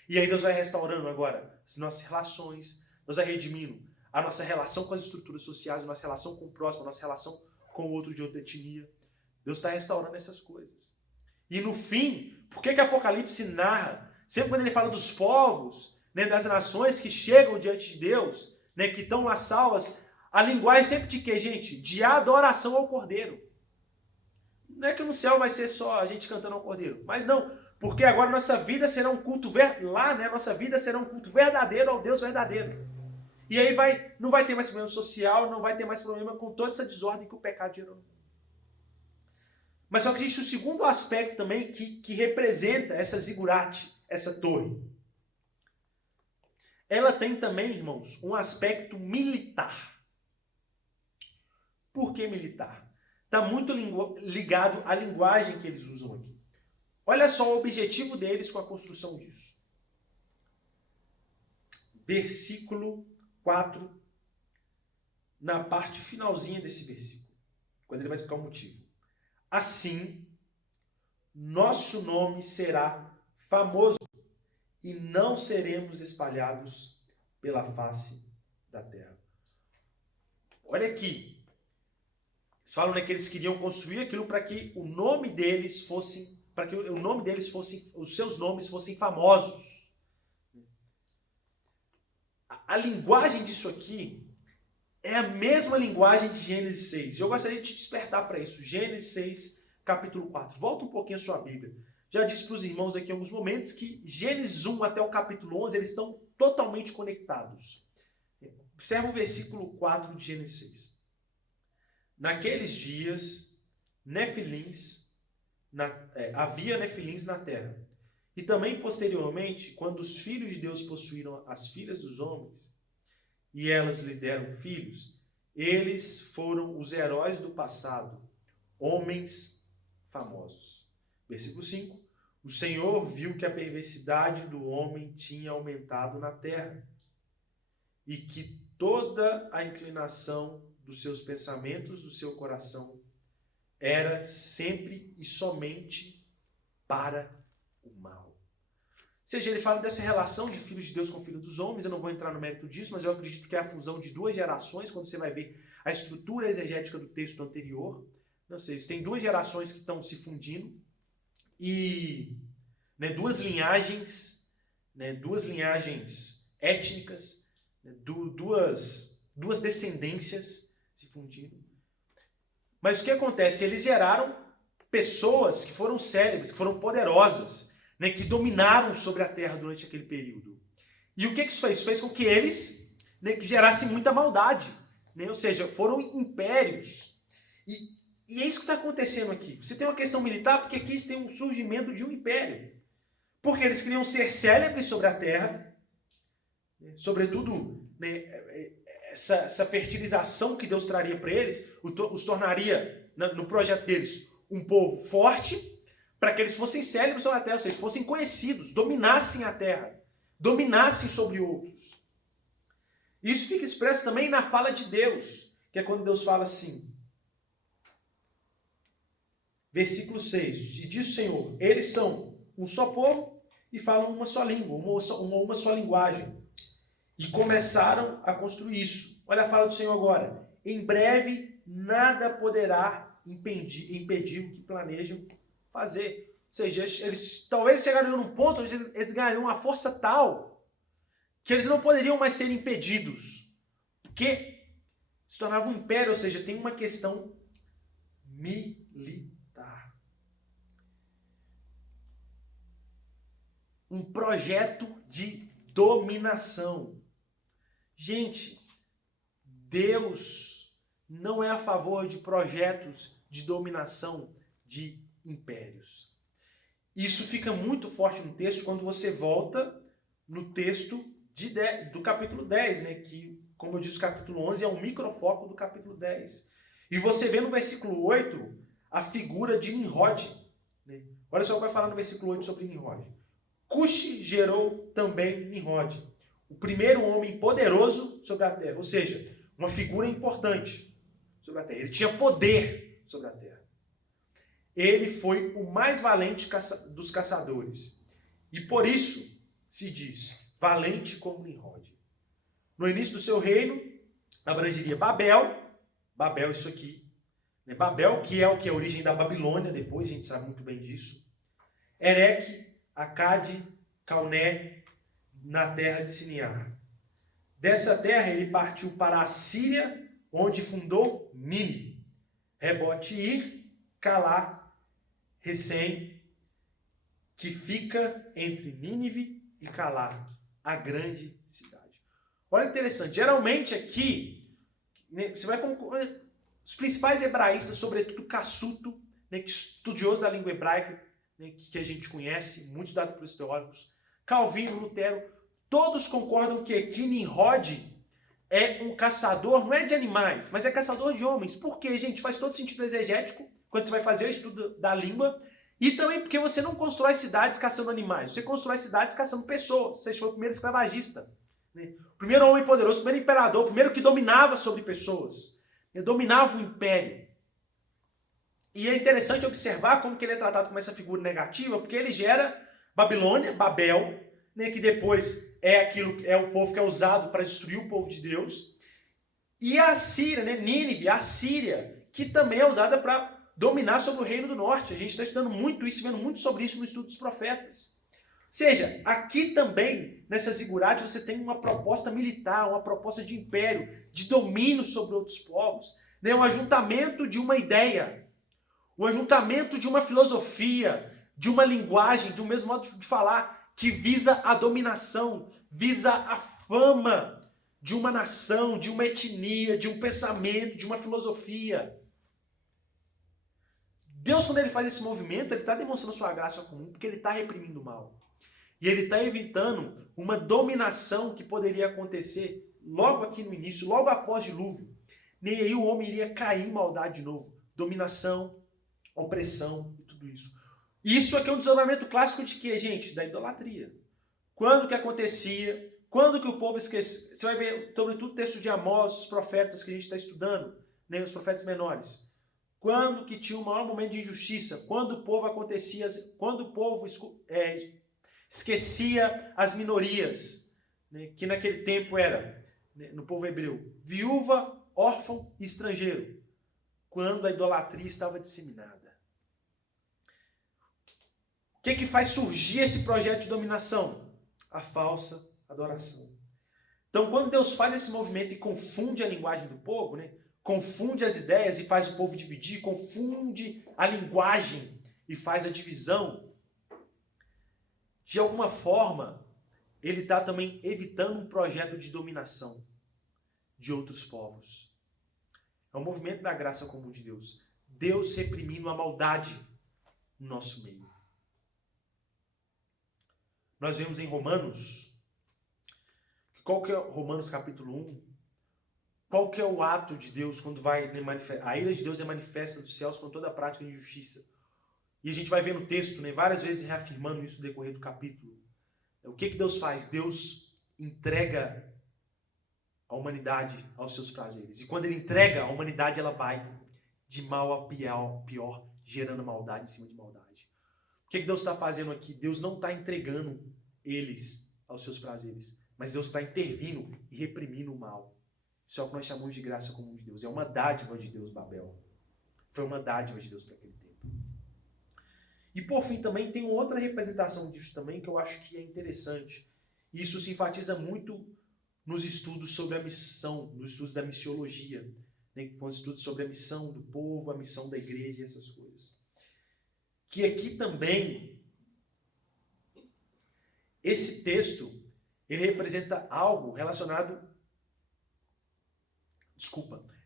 E aí Deus vai restaurando agora as nossas relações, Deus vai redimindo a nossa relação com as estruturas sociais, a nossa relação com o próximo, a nossa relação com o outro de outra etnia. Deus está restaurando essas coisas. E no fim, por que Apocalipse narra, sempre quando ele fala dos povos, das nações que chegam diante de Deus, que estão lá salvas, a linguagem sempre de quê, gente? De adoração ao Cordeiro. Não é que no céu vai ser só a gente cantando ao Cordeiro, mas não, porque agora nossa vida será um culto, nossa vida será um culto verdadeiro ao Deus verdadeiro. E aí não vai ter mais problema social, não vai ter mais problema com toda essa desordem que o pecado gerou. Mas só que existe o segundo aspecto também que representa essa zigurate, essa torre. Ela tem também, irmãos, um aspecto militar. Por que militar? Está muito ligado à linguagem que eles usam aqui. Olha só o objetivo deles com a construção disso. Versículo 4, na parte finalzinha desse versículo, quando ele vai explicar o motivo. Assim, nosso nome será famoso e não seremos espalhados pela face da terra. Olha aqui. Eles falam que eles queriam construir aquilo para que o nome deles fosse, os seus nomes fossem famosos. A linguagem disso aqui é a mesma linguagem de Gênesis 6. E eu gostaria de te despertar para isso. Gênesis 6, capítulo 4. Volta um pouquinho a sua Bíblia. Já disse para os irmãos aqui em alguns momentos que Gênesis 1 até o capítulo 11, eles estão totalmente conectados. Observa o versículo 4 de Gênesis 6. Naqueles dias, havia nefilins na terra. E também, posteriormente, quando os filhos de Deus possuíram as filhas dos homens, e elas lhe deram filhos, eles foram os heróis do passado, homens famosos. Versículo 5. O Senhor viu que a perversidade do homem tinha aumentado na terra e que toda a inclinação dos seus pensamentos, do seu coração, era sempre e somente para o mal. Ou seja, ele fala dessa relação de filhos de Deus com filhos dos homens. Eu não vou entrar no mérito disso, mas eu acredito que é a fusão de duas gerações, quando você vai ver a estrutura exegética do texto anterior. Não sei, tem duas gerações que estão se fundindo e duas linhagens étnicas, duas descendências se fundindo. Mas o que acontece? Eles geraram pessoas que foram célebres, que foram poderosas, que dominaram sobre a terra durante aquele período. E o que isso fez? Isso fez com que eles que gerassem muita maldade. Ou seja, foram impérios. E é isso que está acontecendo aqui. Você tem uma questão militar, porque aqui tem um surgimento de um império. Porque eles queriam ser célebres sobre a terra, sobretudo essa fertilização que Deus traria para eles, os tornaria, no projeto deles, um povo forte, para que eles fossem célebres sobre a terra, ou seja, fossem conhecidos, dominassem a terra, dominassem sobre outros. Isso fica expresso também na fala de Deus, que é quando Deus fala assim, versículo 6, e diz o Senhor, eles são um só povo e falam uma só língua, uma só linguagem. E começaram a construir isso. Olha a fala do Senhor agora. Em breve, nada poderá impedir o que planejam fazer. Ou seja, eles talvez chegariam num ponto onde eles ganhariam uma força tal que eles não poderiam mais ser impedidos. Porque se tornava um império, ou seja, tem uma questão militar. Um projeto de dominação. Gente, Deus não é a favor de projetos de dominação de impérios. Isso fica muito forte no texto quando você volta no texto do capítulo 10, que, como eu disse, o capítulo 11 é um microfoco do capítulo 10. E você vê no versículo 8 a figura de Nimrod. Olha só o que vai falar no versículo 8 sobre Nimrod. Cuxi gerou também Nimrod, o primeiro homem poderoso sobre a terra, ou seja, uma figura importante sobre a terra. Ele tinha poder sobre a terra. Ele foi o mais valente dos caçadores. E por isso se diz, valente como Nimrod. No início do seu reino, abrangeria Babel, isso aqui, Babel, que é o que é a origem da Babilônia, depois a gente sabe muito bem disso. Ereque, Acade, Calné, na terra de Siniar. Dessa terra ele partiu para a Síria, onde fundou Nínive, Rebote-ir, Calá, Recém, que fica entre Nínive e Calá, a grande cidade. Olha que interessante, geralmente aqui, você vai com os principais hebraístas, sobretudo Cassuto, estudioso da língua hebraica, que a gente conhece, muito dado pelos teólogos, Calvino, Lutero, todos concordam que Nimrod é um caçador, não é de animais, mas é caçador de homens. Por quê, gente? Faz todo sentido exegético, quando você vai fazer o estudo da língua, e também porque você não constrói cidades caçando animais, você constrói cidades caçando pessoas. Você foi o primeiro escravagista, o primeiro homem poderoso, o primeiro imperador, o primeiro que dominava sobre pessoas, ele dominava o império. E é interessante observar como que ele é tratado como essa figura negativa, porque ele gera Babilônia, Babel, que depois é o povo que é usado para destruir o povo de Deus, e a Síria, Nínive, a Síria, que também é usada para dominar sobre o reino do norte. A gente está estudando muito isso, vendo muito sobre isso no estudo dos profetas. Ou seja, aqui também, nessa zigurate, você tem uma proposta militar, uma proposta de império, de domínio sobre outros povos, um ajuntamento de uma ideia, um ajuntamento de uma filosofia, de uma linguagem, de um mesmo modo de falar, que visa a dominação, visa a fama de uma nação, de uma etnia, de um pensamento, de uma filosofia. Deus, quando ele faz esse movimento, ele está demonstrando sua graça comum, porque ele está reprimindo o mal. E ele está evitando uma dominação que poderia acontecer logo aqui no início, logo após o dilúvio. Nem aí o homem iria cair em maldade de novo. Dominação, opressão e tudo isso. Isso aqui é um desdobramento clássico de quê, gente? Da idolatria. Quando que acontecia? Quando que o povo esquecia? Você vai ver, sobretudo, o texto de Amós, os profetas que a gente está estudando, né, os profetas menores. Quando que tinha o maior momento de injustiça? Quando o povo esquecia as minorias, né, que naquele tempo era, né, no povo hebreu, viúva, órfão e estrangeiro. Quando a idolatria estava disseminada. O que faz surgir esse projeto de dominação? A falsa adoração. Então, quando Deus faz esse movimento e confunde a linguagem do povo, né, confunde as ideias e faz o povo dividir, confunde a linguagem e faz a divisão, de alguma forma, ele está também evitando um projeto de dominação de outros povos. É um movimento da graça comum de Deus. Deus reprimindo a maldade no nosso meio. Nós vemos em Romanos, qual que é Romanos capítulo 1? Qual que é o ato de Deus quando vai manifestar? A ira de Deus é manifesta dos céus com toda a prática de injustiça. E a gente vai ver no texto, né, várias vezes reafirmando isso no decorrer do capítulo. O que Deus faz? Deus entrega a humanidade aos seus prazeres. E quando ele entrega, a humanidade ela vai de mal a pior, gerando maldade em cima de maldade. O que Deus está fazendo aqui? Deus não está entregando eles aos seus prazeres, mas Deus está intervindo e reprimindo o mal. Isso é o que nós chamamos de graça comum de Deus. É uma dádiva de Deus, Babel. Foi uma dádiva de Deus para aquele tempo. E por fim também tem outra representação disso também que eu acho que é interessante. Isso se enfatiza muito nos estudos sobre a missão, nos estudos da missiologia, né? Com os estudos sobre a missão do povo, a missão da igreja e essas coisas. Que aqui também, esse texto, ele representa algo relacionado...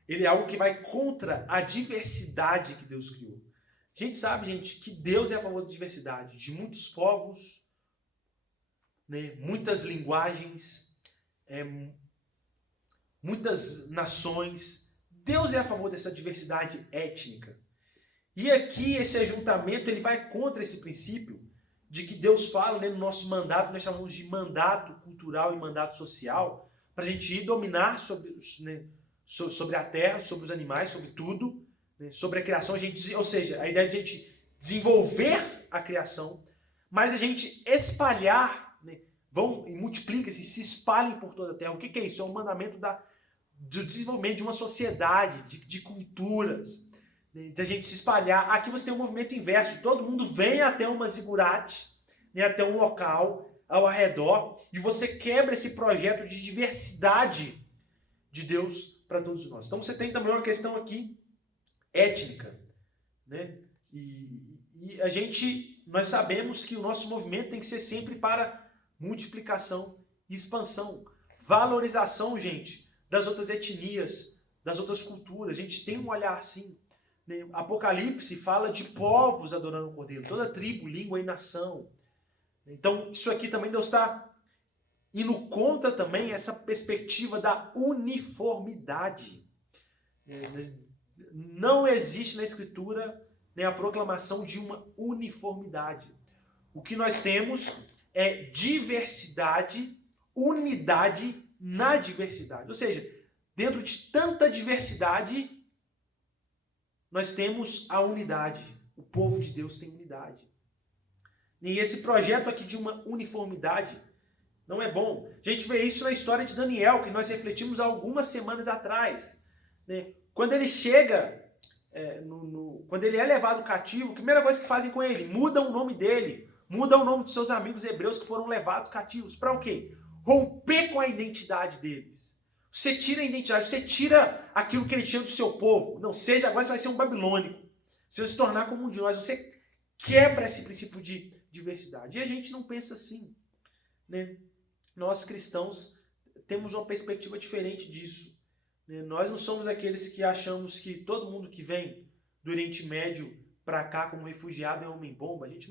Ele é algo que vai contra a diversidade que Deus criou. A gente sabe, gente, que Deus é a favor da diversidade, de muitos povos, né, muitas linguagens, muitas nações. Deus é a favor dessa diversidade étnica. E aqui esse ajuntamento ele vai contra esse princípio de que Deus fala, né, no nosso mandato, nós chamamos de mandato cultural e mandato social, para a gente ir dominar sobre a terra, sobre os animais, sobre tudo, né, sobre a criação, ou seja, a ideia de a gente desenvolver a criação, mas a gente espalhar, né, vão e multipliquem-se, se espalhem por toda a terra. O que é isso? É um mandamento do desenvolvimento de uma sociedade, de culturas, né, de a gente se espalhar. Aqui você tem um movimento inverso, todo mundo vem até uma zigurate, né, até um local ao redor, e você quebra esse projeto de diversidade de Deus para todos nós. Então você tem também uma questão aqui étnica, né? E nós sabemos que o nosso movimento tem que ser sempre para multiplicação e expansão, valorização, gente, das outras etnias, das outras culturas. A gente tem um olhar assim, né? Apocalipse fala de povos adorando o Cordeiro, toda tribo, língua e nação. Então isso aqui também Deus está indo contra também essa perspectiva da uniformidade. Não existe na Escritura, né, a proclamação de uma uniformidade. O que nós temos é diversidade, unidade na diversidade. Ou seja, dentro de tanta diversidade, nós temos a unidade. O povo de Deus tem unidade. E esse projeto aqui de uma uniformidade não é bom. A gente vê isso na história de Daniel, que nós refletimos há algumas semanas atrás, né? Quando ele chega, quando ele é levado cativo, a primeira coisa que fazem com ele, mudam o nome dele, mudam o nome dos seus amigos hebreus que foram levados cativos. Para o quê? Romper com a identidade deles. Você tira a identidade, você tira aquilo que ele tinha do seu povo. Não seja, agora você vai ser um babilônico. Você vai se tornar como um de nós. Você quebra esse princípio de diversidade. E a gente não pensa assim, né? Nós cristãos temos uma perspectiva diferente disso. Nós não somos aqueles que achamos que todo mundo que vem do Oriente Médio para cá como refugiado é homem-bomba. A gente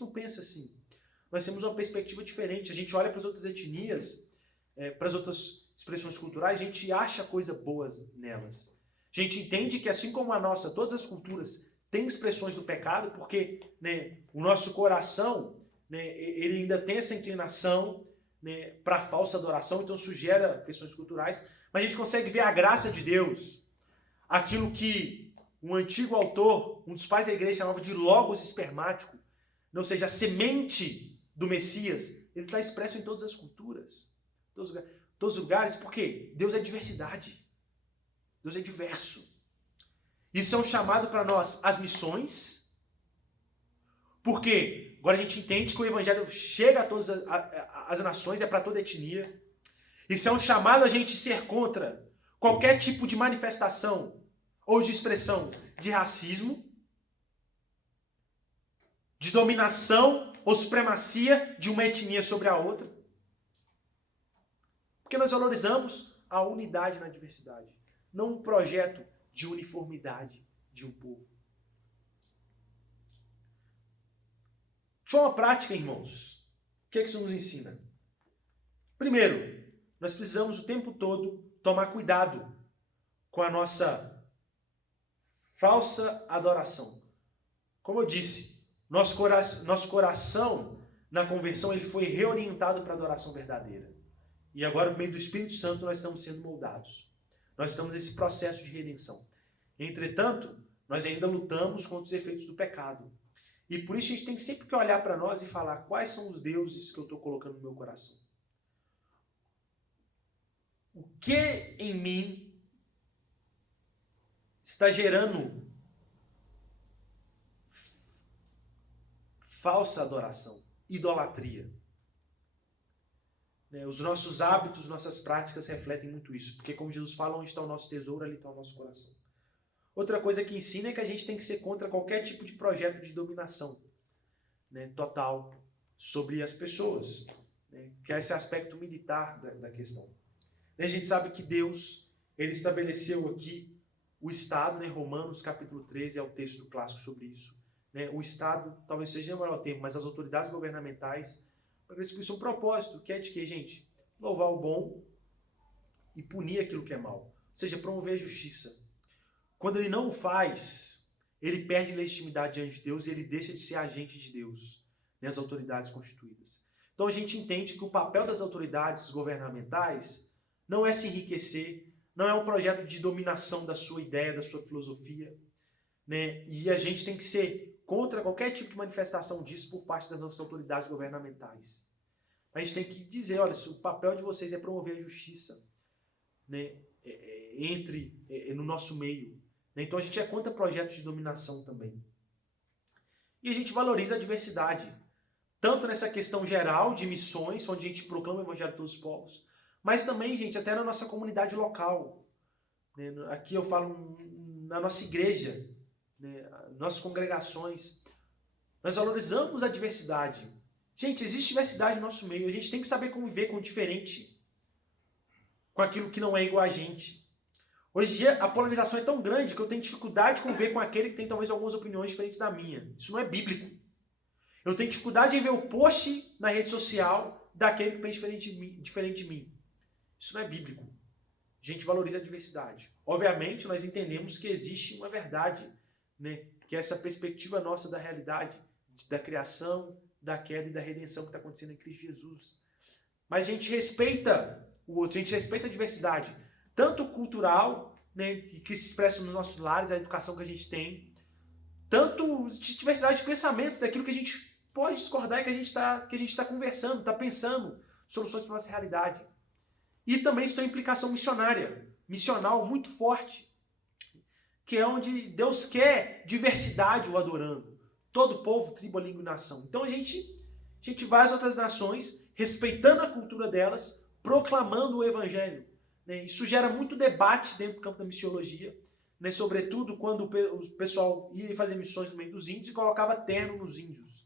não pensa assim. Nós temos uma perspectiva diferente. A gente olha para as outras etnias, para as outras expressões culturais, a gente acha coisas boas nelas. A gente entende que, assim como a nossa, todas as culturas tem expressões do pecado, porque, né, o nosso coração, né, ele ainda tem essa inclinação, né, para a falsa adoração, então isso gera questões culturais, mas a gente consegue ver a graça de Deus, aquilo que um antigo autor, um dos pais da igreja, chamava de logos espermático, ou seja, a semente do Messias, ele está expresso em todas as culturas, todos os lugares, porque Deus é diversidade, Deus é diverso. Isso é um chamado para nós, as missões, porque agora a gente entende que o evangelho chega a todas as nações, é para toda etnia. Isso é um chamado a gente ser contra qualquer tipo de manifestação ou de expressão de racismo, de dominação ou supremacia de uma etnia sobre a outra. Porque nós valorizamos a unidade na diversidade, não um projeto de uniformidade de um povo. De forma prática, irmãos, o que é que isso nos ensina? Primeiro, nós precisamos o tempo todo tomar cuidado com a nossa falsa adoração. Como eu disse, nosso coração na conversão ele foi reorientado para a adoração verdadeira. E agora, por meio do Espírito Santo, nós estamos sendo moldados. Nós estamos nesse processo de redenção. Entretanto, nós ainda lutamos contra os efeitos do pecado. E por isso a gente tem sempre que olhar para nós e falar quais são os deuses que eu estou colocando no meu coração. O que em mim está gerando falsa adoração, idolatria? Os nossos hábitos, nossas práticas refletem muito isso. Porque como Jesus fala, onde está o nosso tesouro, ali está o nosso coração. Outra coisa que ensina é que a gente tem que ser contra qualquer tipo de projeto de dominação, né, total sobre as pessoas, né, que é esse aspecto militar da questão. A gente sabe que Deus ele estabeleceu aqui o Estado, né, Romanos capítulo 13 é o texto clássico sobre isso. Né, o Estado, talvez seja o maior termo, mas as autoridades governamentais, para isso é um propósito, que é de que, gente? Louvar o bom e punir aquilo que é mal. Ou seja, promover a justiça. Quando ele não o faz, ele perde legitimidade diante de Deus e ele deixa de ser agente de Deus, né, as autoridades constituídas. Então a gente entende que o papel das autoridades governamentais não é se enriquecer, não é um projeto de dominação da sua ideia, da sua filosofia, né? E a gente tem que ser contra qualquer tipo de manifestação disso por parte das nossas autoridades governamentais. A gente tem que dizer, olha, o papel de vocês é promover a justiça, né, no nosso meio. Né? Então a gente é contra projetos de dominação também. E a gente valoriza a diversidade, tanto nessa questão geral de missões, onde a gente proclama o evangelho a todos os povos, mas também, gente, até na nossa comunidade local. Né? Aqui eu falo na nossa igreja, né? Nossas congregações. Nós valorizamos a diversidade. Gente, existe diversidade no nosso meio. A gente tem que saber conviver com o diferente, com aquilo que não é igual a gente. Hoje em dia, a polarização é tão grande que eu tenho dificuldade de conviver com aquele que tem talvez algumas opiniões diferentes da minha. Isso não é bíblico. Eu tenho dificuldade em ver o post na rede social daquele que pensa diferente de mim. Isso não é bíblico. A gente valoriza a diversidade. Obviamente, nós entendemos que existe uma verdade, né, que é essa perspectiva nossa da realidade, da criação, da queda e da redenção que está acontecendo em Cristo Jesus. Mas a gente respeita o outro, a gente respeita a diversidade, tanto cultural, né, que se expressa nos nossos lares, a educação que a gente tem, tanto de diversidade de pensamentos, daquilo que a gente pode discordar e que a gente está conversando, está pensando soluções para a nossa realidade. E também isso tem uma implicação missional muito forte, que é onde Deus quer diversidade o adorando. Todo povo, tribo, língua e nação. Então a gente vai às outras nações, respeitando a cultura delas, proclamando o evangelho. Né? Isso gera muito debate dentro do campo da missiologia, né? Sobretudo quando o pessoal ia fazer missões no meio dos índios e colocava terno nos índios.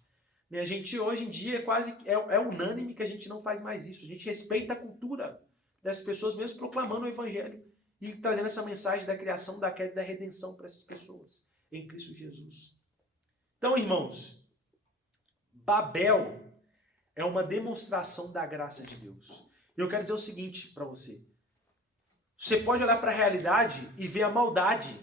Né? A gente hoje em dia é unânime que a gente não faz mais isso. A gente respeita a cultura dessas pessoas, mesmo proclamando o evangelho e trazendo essa mensagem da criação, da queda e da redenção para essas pessoas em Cristo Jesus. Então, irmãos, Babel é uma demonstração da graça de Deus. E eu quero dizer o seguinte para você. Você pode olhar para a realidade e ver a maldade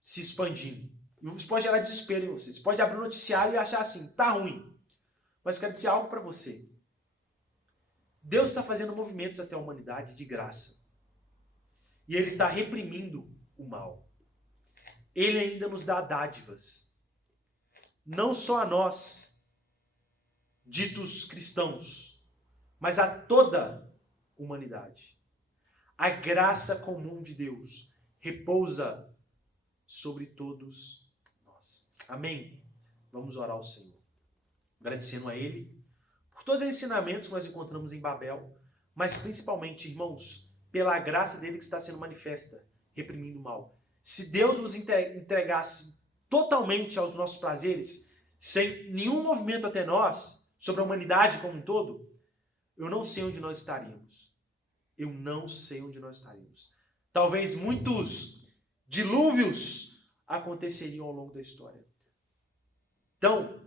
se expandindo. Isso pode gerar desespero em você. Você pode abrir o noticiário e achar assim, tá ruim. Mas eu quero dizer algo para você. Deus está fazendo movimentos até a humanidade de graça. E Ele está reprimindo o mal. Ele ainda nos dá dádivas. Não só a nós, ditos cristãos, mas a toda a humanidade. A graça comum de Deus repousa sobre todos nós. Amém? Vamos orar ao Senhor. Agradecendo a Ele por todos os ensinamentos que nós encontramos em Babel, mas principalmente, irmãos, pela graça dele que está sendo manifesta, reprimindo o mal. Se Deus nos entregasse totalmente aos nossos prazeres, sem nenhum movimento até nós, sobre a humanidade como um todo, eu não sei onde nós estaríamos. Eu não sei onde nós estaríamos. Talvez muitos dilúvios aconteceriam ao longo da história. Então,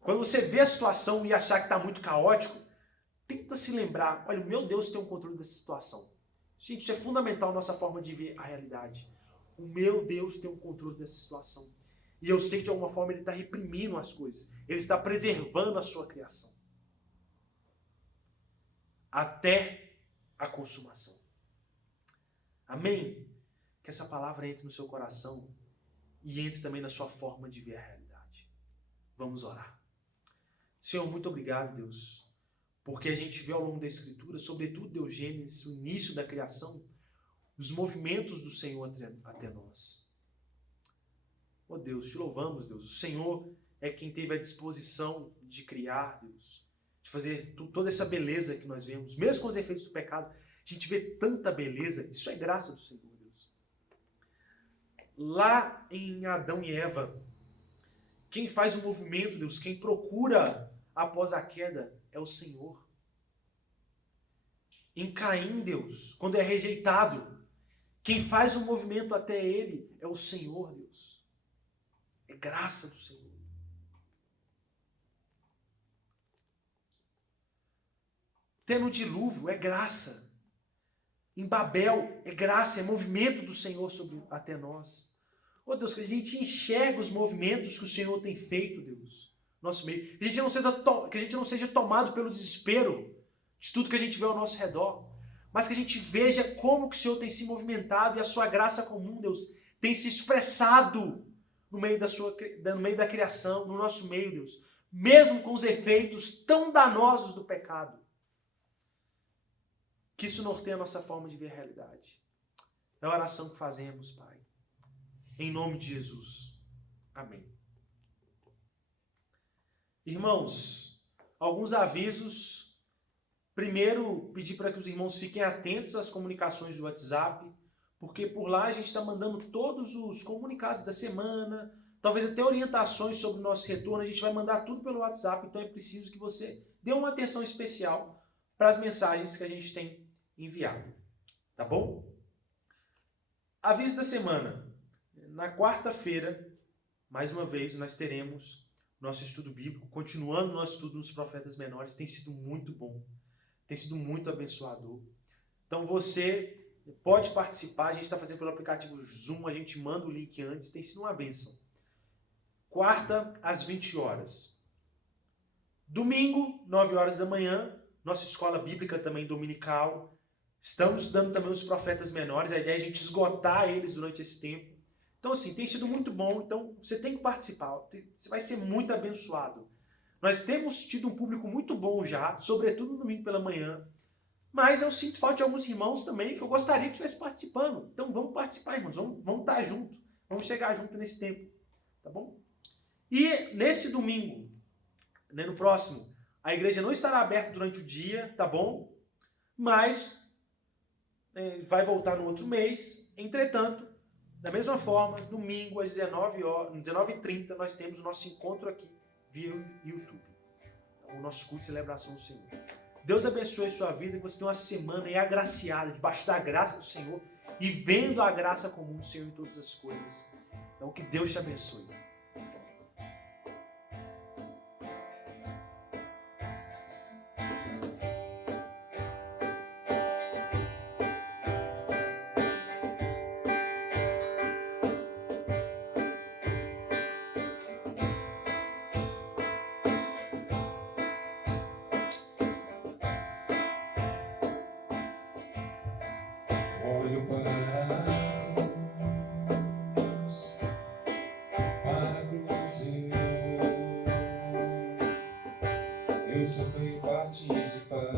quando você vê a situação e achar que está muito caótico, tenta se lembrar, olha, o meu Deus tem o controle dessa situação. Gente, isso é fundamental na nossa forma de ver a realidade. O meu Deus tem o controle dessa situação. E eu sei que de alguma forma Ele está reprimindo as coisas. Ele está preservando a sua criação. Até a consumação. Amém? Que essa palavra entre no seu coração e entre também na sua forma de ver a realidade. Vamos orar. Senhor, muito obrigado, Deus, porque a gente vê ao longo da Escritura, sobretudo Deus, Gênesis, o início da criação, os movimentos do Senhor até nós. Oh Deus, te louvamos, Deus. O Senhor é quem teve a disposição de criar, Deus, de fazer toda essa beleza que nós vemos, mesmo com os efeitos do pecado, a gente vê tanta beleza, isso é graça do Senhor, Deus. Lá em Adão e Eva, quem faz o movimento, Deus, quem procura após a queda é o Senhor. Em Caim, Deus, quando é rejeitado, quem faz o movimento até ele é o Senhor, Deus. É graça do Senhor. Até no dilúvio é graça. Em Babel é graça, é movimento do Senhor até nós. Oh Deus, que a gente enxerga os movimentos que o Senhor tem feito, Deus, no nosso meio. Que a gente não seja tomado pelo desespero de tudo que a gente vê ao nosso redor, mas que a gente veja como que o Senhor tem se movimentado e a sua graça comum, Deus, tem se expressado no meio da criação, no nosso meio, Deus, mesmo com os efeitos tão danosos do pecado. Que isso norteie a nossa forma de ver a realidade. É a oração que fazemos, Pai. Em nome de Jesus. Amém. Irmãos, alguns avisos. Primeiro, pedir para que os irmãos fiquem atentos às comunicações do WhatsApp, porque por lá a gente está mandando todos os comunicados da semana, talvez até orientações sobre o nosso retorno, a gente vai mandar tudo pelo WhatsApp, então é preciso que você dê uma atenção especial para as mensagens que a gente tem enviado. Tá bom? Aviso da semana. Na quarta-feira, mais uma vez, nós teremos nosso estudo bíblico, continuando nosso estudo nos profetas menores. Tem sido muito bom, tem sido muito abençoador. Então você pode participar, a gente está fazendo pelo aplicativo Zoom, a gente manda o link antes, tem sido uma bênção. Quarta, às 20 horas. Domingo, 9 horas da manhã, nossa escola bíblica também dominical. Estamos estudando também os profetas menores, a ideia é a gente esgotar eles durante esse tempo. Então, assim, tem sido muito bom, então você tem que participar, você vai ser muito abençoado. Nós temos tido um público muito bom já, sobretudo no domingo pela manhã, mas eu sinto falta de alguns irmãos também que eu gostaria que estivesse participando. Então, vamos participar, irmãos, vamos estar juntos, vamos chegar junto nesse tempo, tá bom? E nesse domingo, né, no próximo, a igreja não estará aberta durante o dia, tá bom? Mas vai voltar no outro mês, entretanto, da mesma forma, domingo às 19h30, nós temos o nosso encontro aqui via YouTube. Então, o nosso culto de celebração do Senhor. Deus abençoe a sua vida, que você tenha uma semana aí agraciada, debaixo da graça do Senhor e vendo a graça comum do Senhor em todas as coisas. Então, que Deus te abençoe. Eu sofri e participar.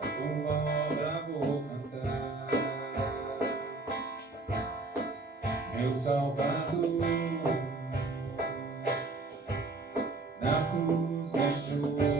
A tua obra vou cantar. Meu Salvador na cruz mostrou